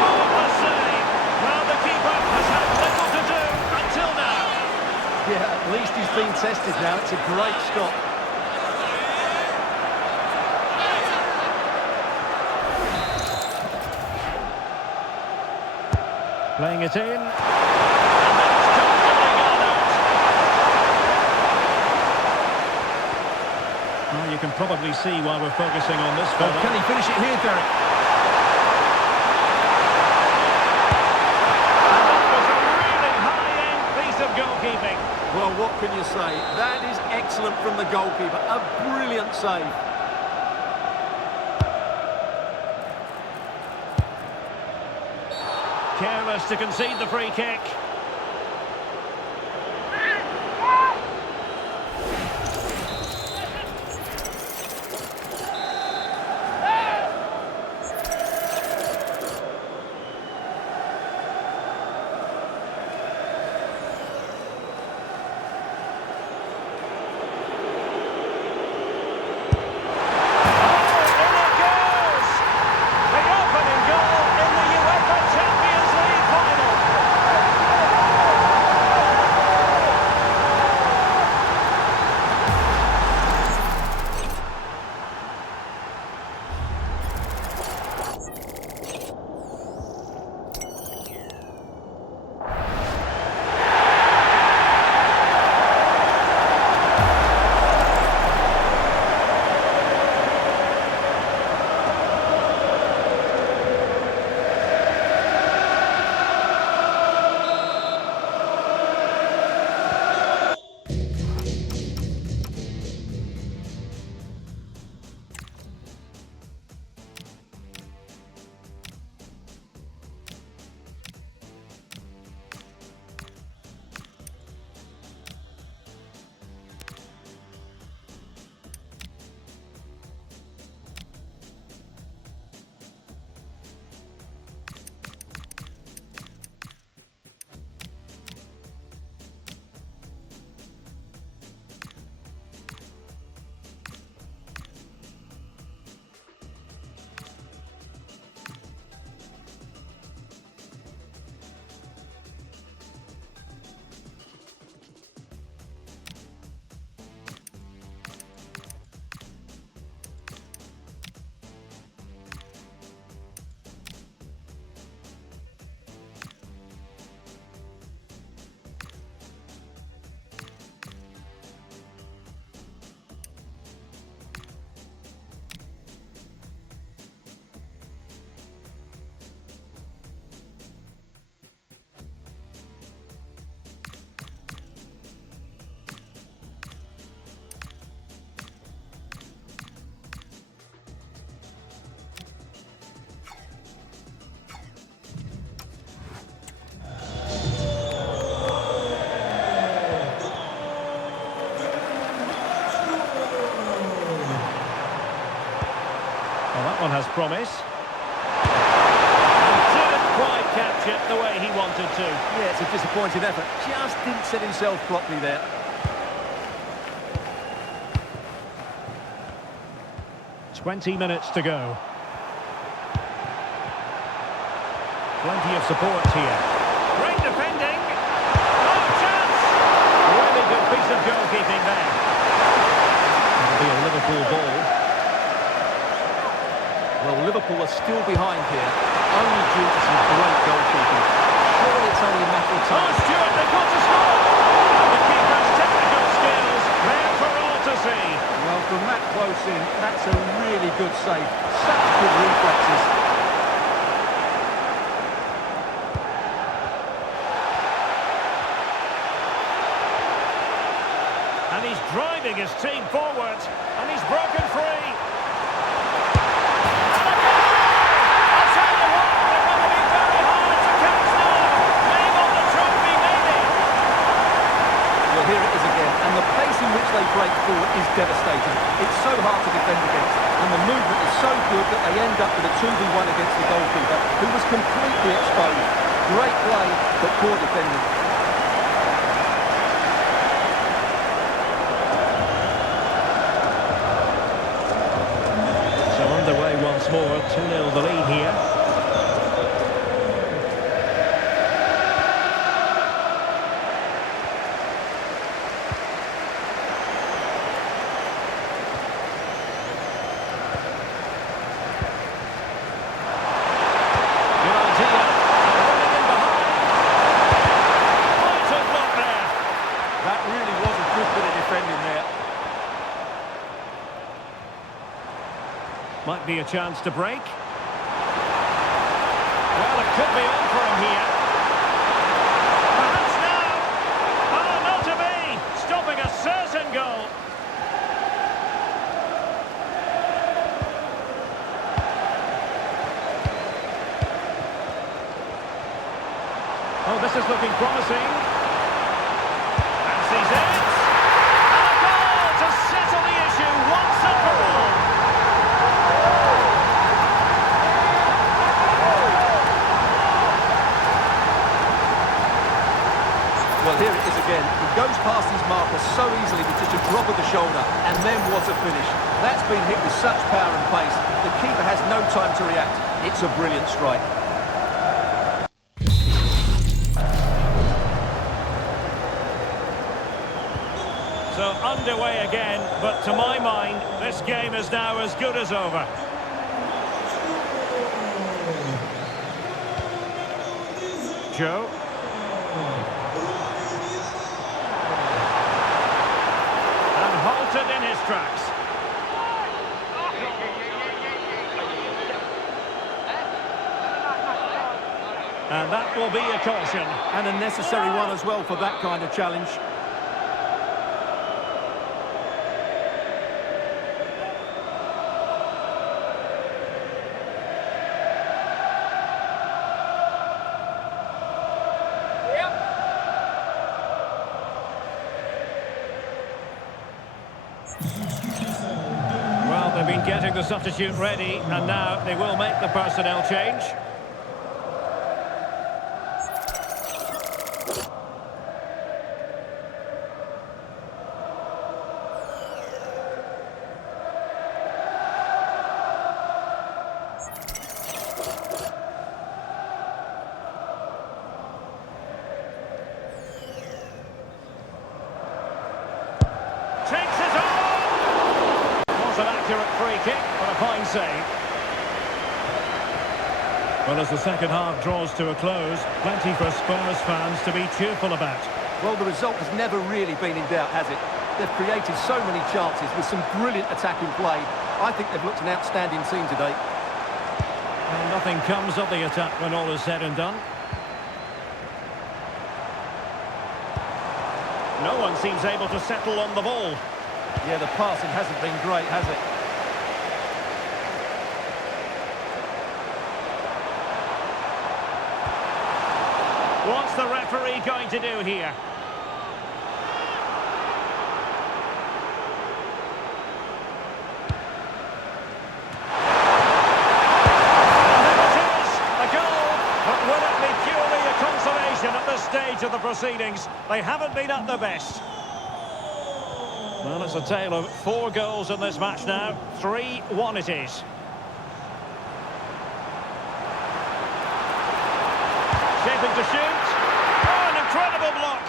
Marvellous save. Well, the keeper has had little to do until now. Yeah, at least he's been tested now. It's a great stop. Playing it in. And that's comfortably gone out. Well, you can probably see why we're focusing on this Oh, fella. can he finish it here, Derek? And that was a really high-end piece of goalkeeping. Well, what can you say? That is excellent from the goalkeeper. A brilliant save. Careless to concede the free kick. Well, that one has promise. Didn't quite catch it the way he wanted to. Yeah, it's a disappointing effort. Just didn't set himself properly there. "20 minutes to go. Plenty of support here. Great defending. Oh, chance! Really good piece of goalkeeping there. It'll be a Liverpool ball. Well, Liverpool are still behind here, only due to some great goalkeeping. Surely it's only a matter of Oh, time. Stewart, they've got to score! And the keeper's technical skills there for all to see. Well, from that close in, that's a really good save. Such good reflexes. And he's driving his team forward, and he's broken free. they break forward is devastating. It's so hard to defend against, and the movement is so good that they end up with a 2v1 against the goalkeeper, who was completely exposed. Great play, but poor defending. So underway once more, 2-0 the lead here. Good idea. Running in behind. Vital block there. That really was a good bit of defending there. Might be a chance to break. Well, it could be on for him here. Perhaps now. Oh, not to be. Stopping a certain goal. Oh, this is looking promising. And sees it. And a goal to settle the issue once and for all. Well, here it is again. He goes past his marker so easily with just a drop of the shoulder, and then what a finish. That's been hit with such power and pace. The keeper has no time to react. It's a brilliant strike. So underway again, but to my mind, this game is now as good as over. Joe. And halted in his tracks. And that will be a caution. And a necessary one as well for that kind of challenge. Well, they've been getting the substitute ready, and now they will make the personnel change. Takes it on! Was an accurate free kick, but a fine save. Well, as the second half draws to a close, plenty for Spurs fans to be cheerful about. Well, the result has never really been in doubt, has it? They've created so many chances with some brilliant attacking play. I think they've looked an outstanding team today. Well, nothing comes of the attack when all is said and done. No one seems able to settle on the ball. Yeah, the passing hasn't been great, has it? What's the referee going to do here? And there it is, a goal. But will it be purely a consolation at this stage of the proceedings? They haven't been at their best. Well, it's a tale of 4 goals in this match now. 3-1 it is. Shaping to shoot. Oh, an incredible block.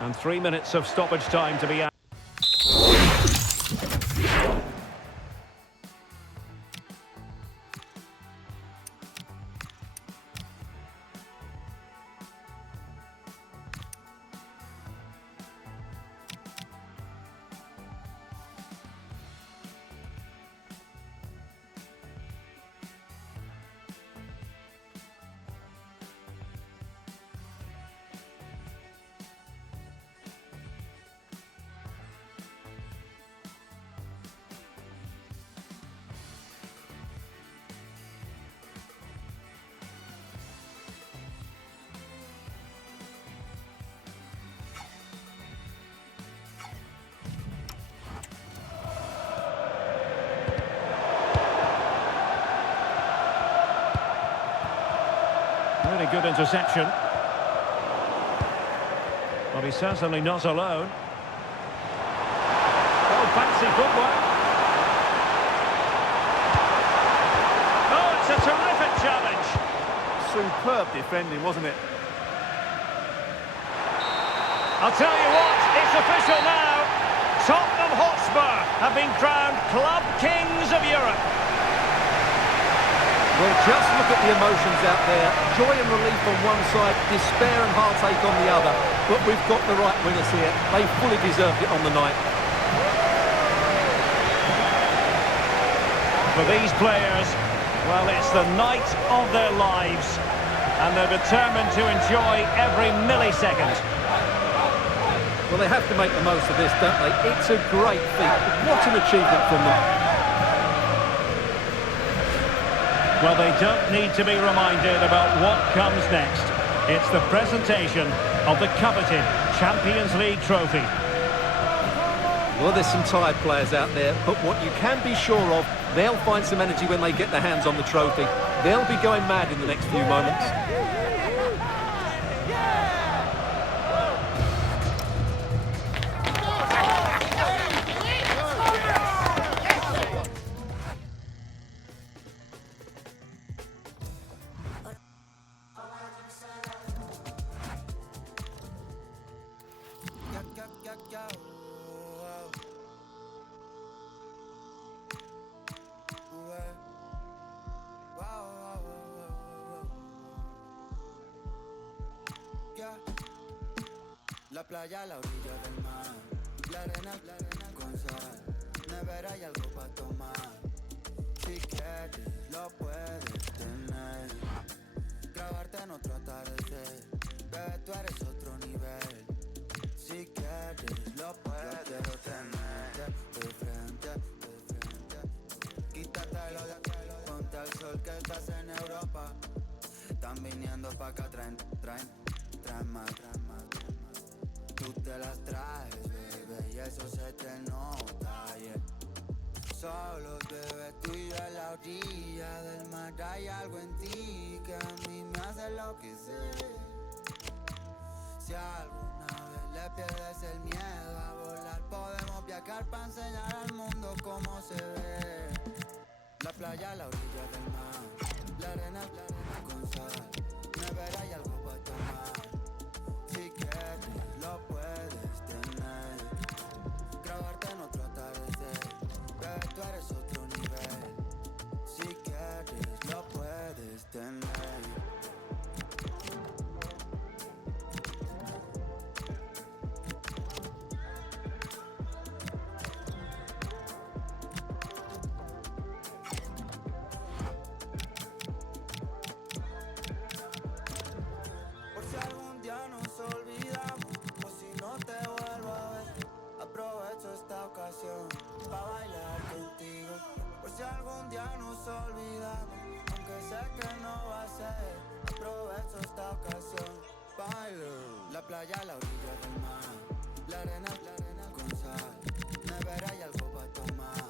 And 3 minutes of stoppage time to be added. Really good interception. But he's certainly not alone. Oh, fancy footwork. Oh, it's a terrific challenge. Superb defending, wasn't it? I'll tell you what, it's official now. Tottenham Hotspur have been crowned Club Kings of Europe. Well, just look at the emotions out there. Joy and relief on one side, despair and heartache on the other. But we've got the right winners here. They fully deserved it on the night. For these players, well, it's the night of their lives. And they're determined to enjoy every millisecond. Well, they have to make the most of this, don't they? It's a great feat. What an achievement from them. Well, they don't need to be reminded about what comes next. It's the presentation of the coveted Champions League trophy. Well, there's some tired players out there, but what you can be sure of, they'll find some energy when they get their hands on the trophy. They'll be going mad in the next few moments. La playa a la orilla del mar, la arena con sal, nevera y algo para tomar. Si quieres lo puedes tener, grabarte en otro atardecer, bebé tú eres otro nivel. Si quieres lo puedes, yo quiero tenerte de frente, quítatelo de aquí, ponte al sol que estás en Europa. Están viniendo pa' acá, traen más. Tú te las traes, bebé, y eso se te nota, yeah. Solos, bebé, tú y yo en la orilla del mar. Hay algo en ti que a mí me hace enloquecer. Si alguna vez le pierdes el miedo a volar, podemos viajar para enseñar al mundo cómo se ve. La playa a la orilla del mar, la arena con sal, nevera y algo para tomar. Si quieres lo puedes tener, grabarte en otro atardecer, bebé tú eres otro nivel. Si quieres lo puedes tener. Por si algún día nos olvidamos, o si no te vuelvo a ver, aprovecho esta ocasión para bailar contigo. Por si algún día nos olvidamos, aunque sé que no va a ser, aprovecho esta ocasión, bailo. La playa a la orilla del mar, la arena con sal, nevera y algo para tomar.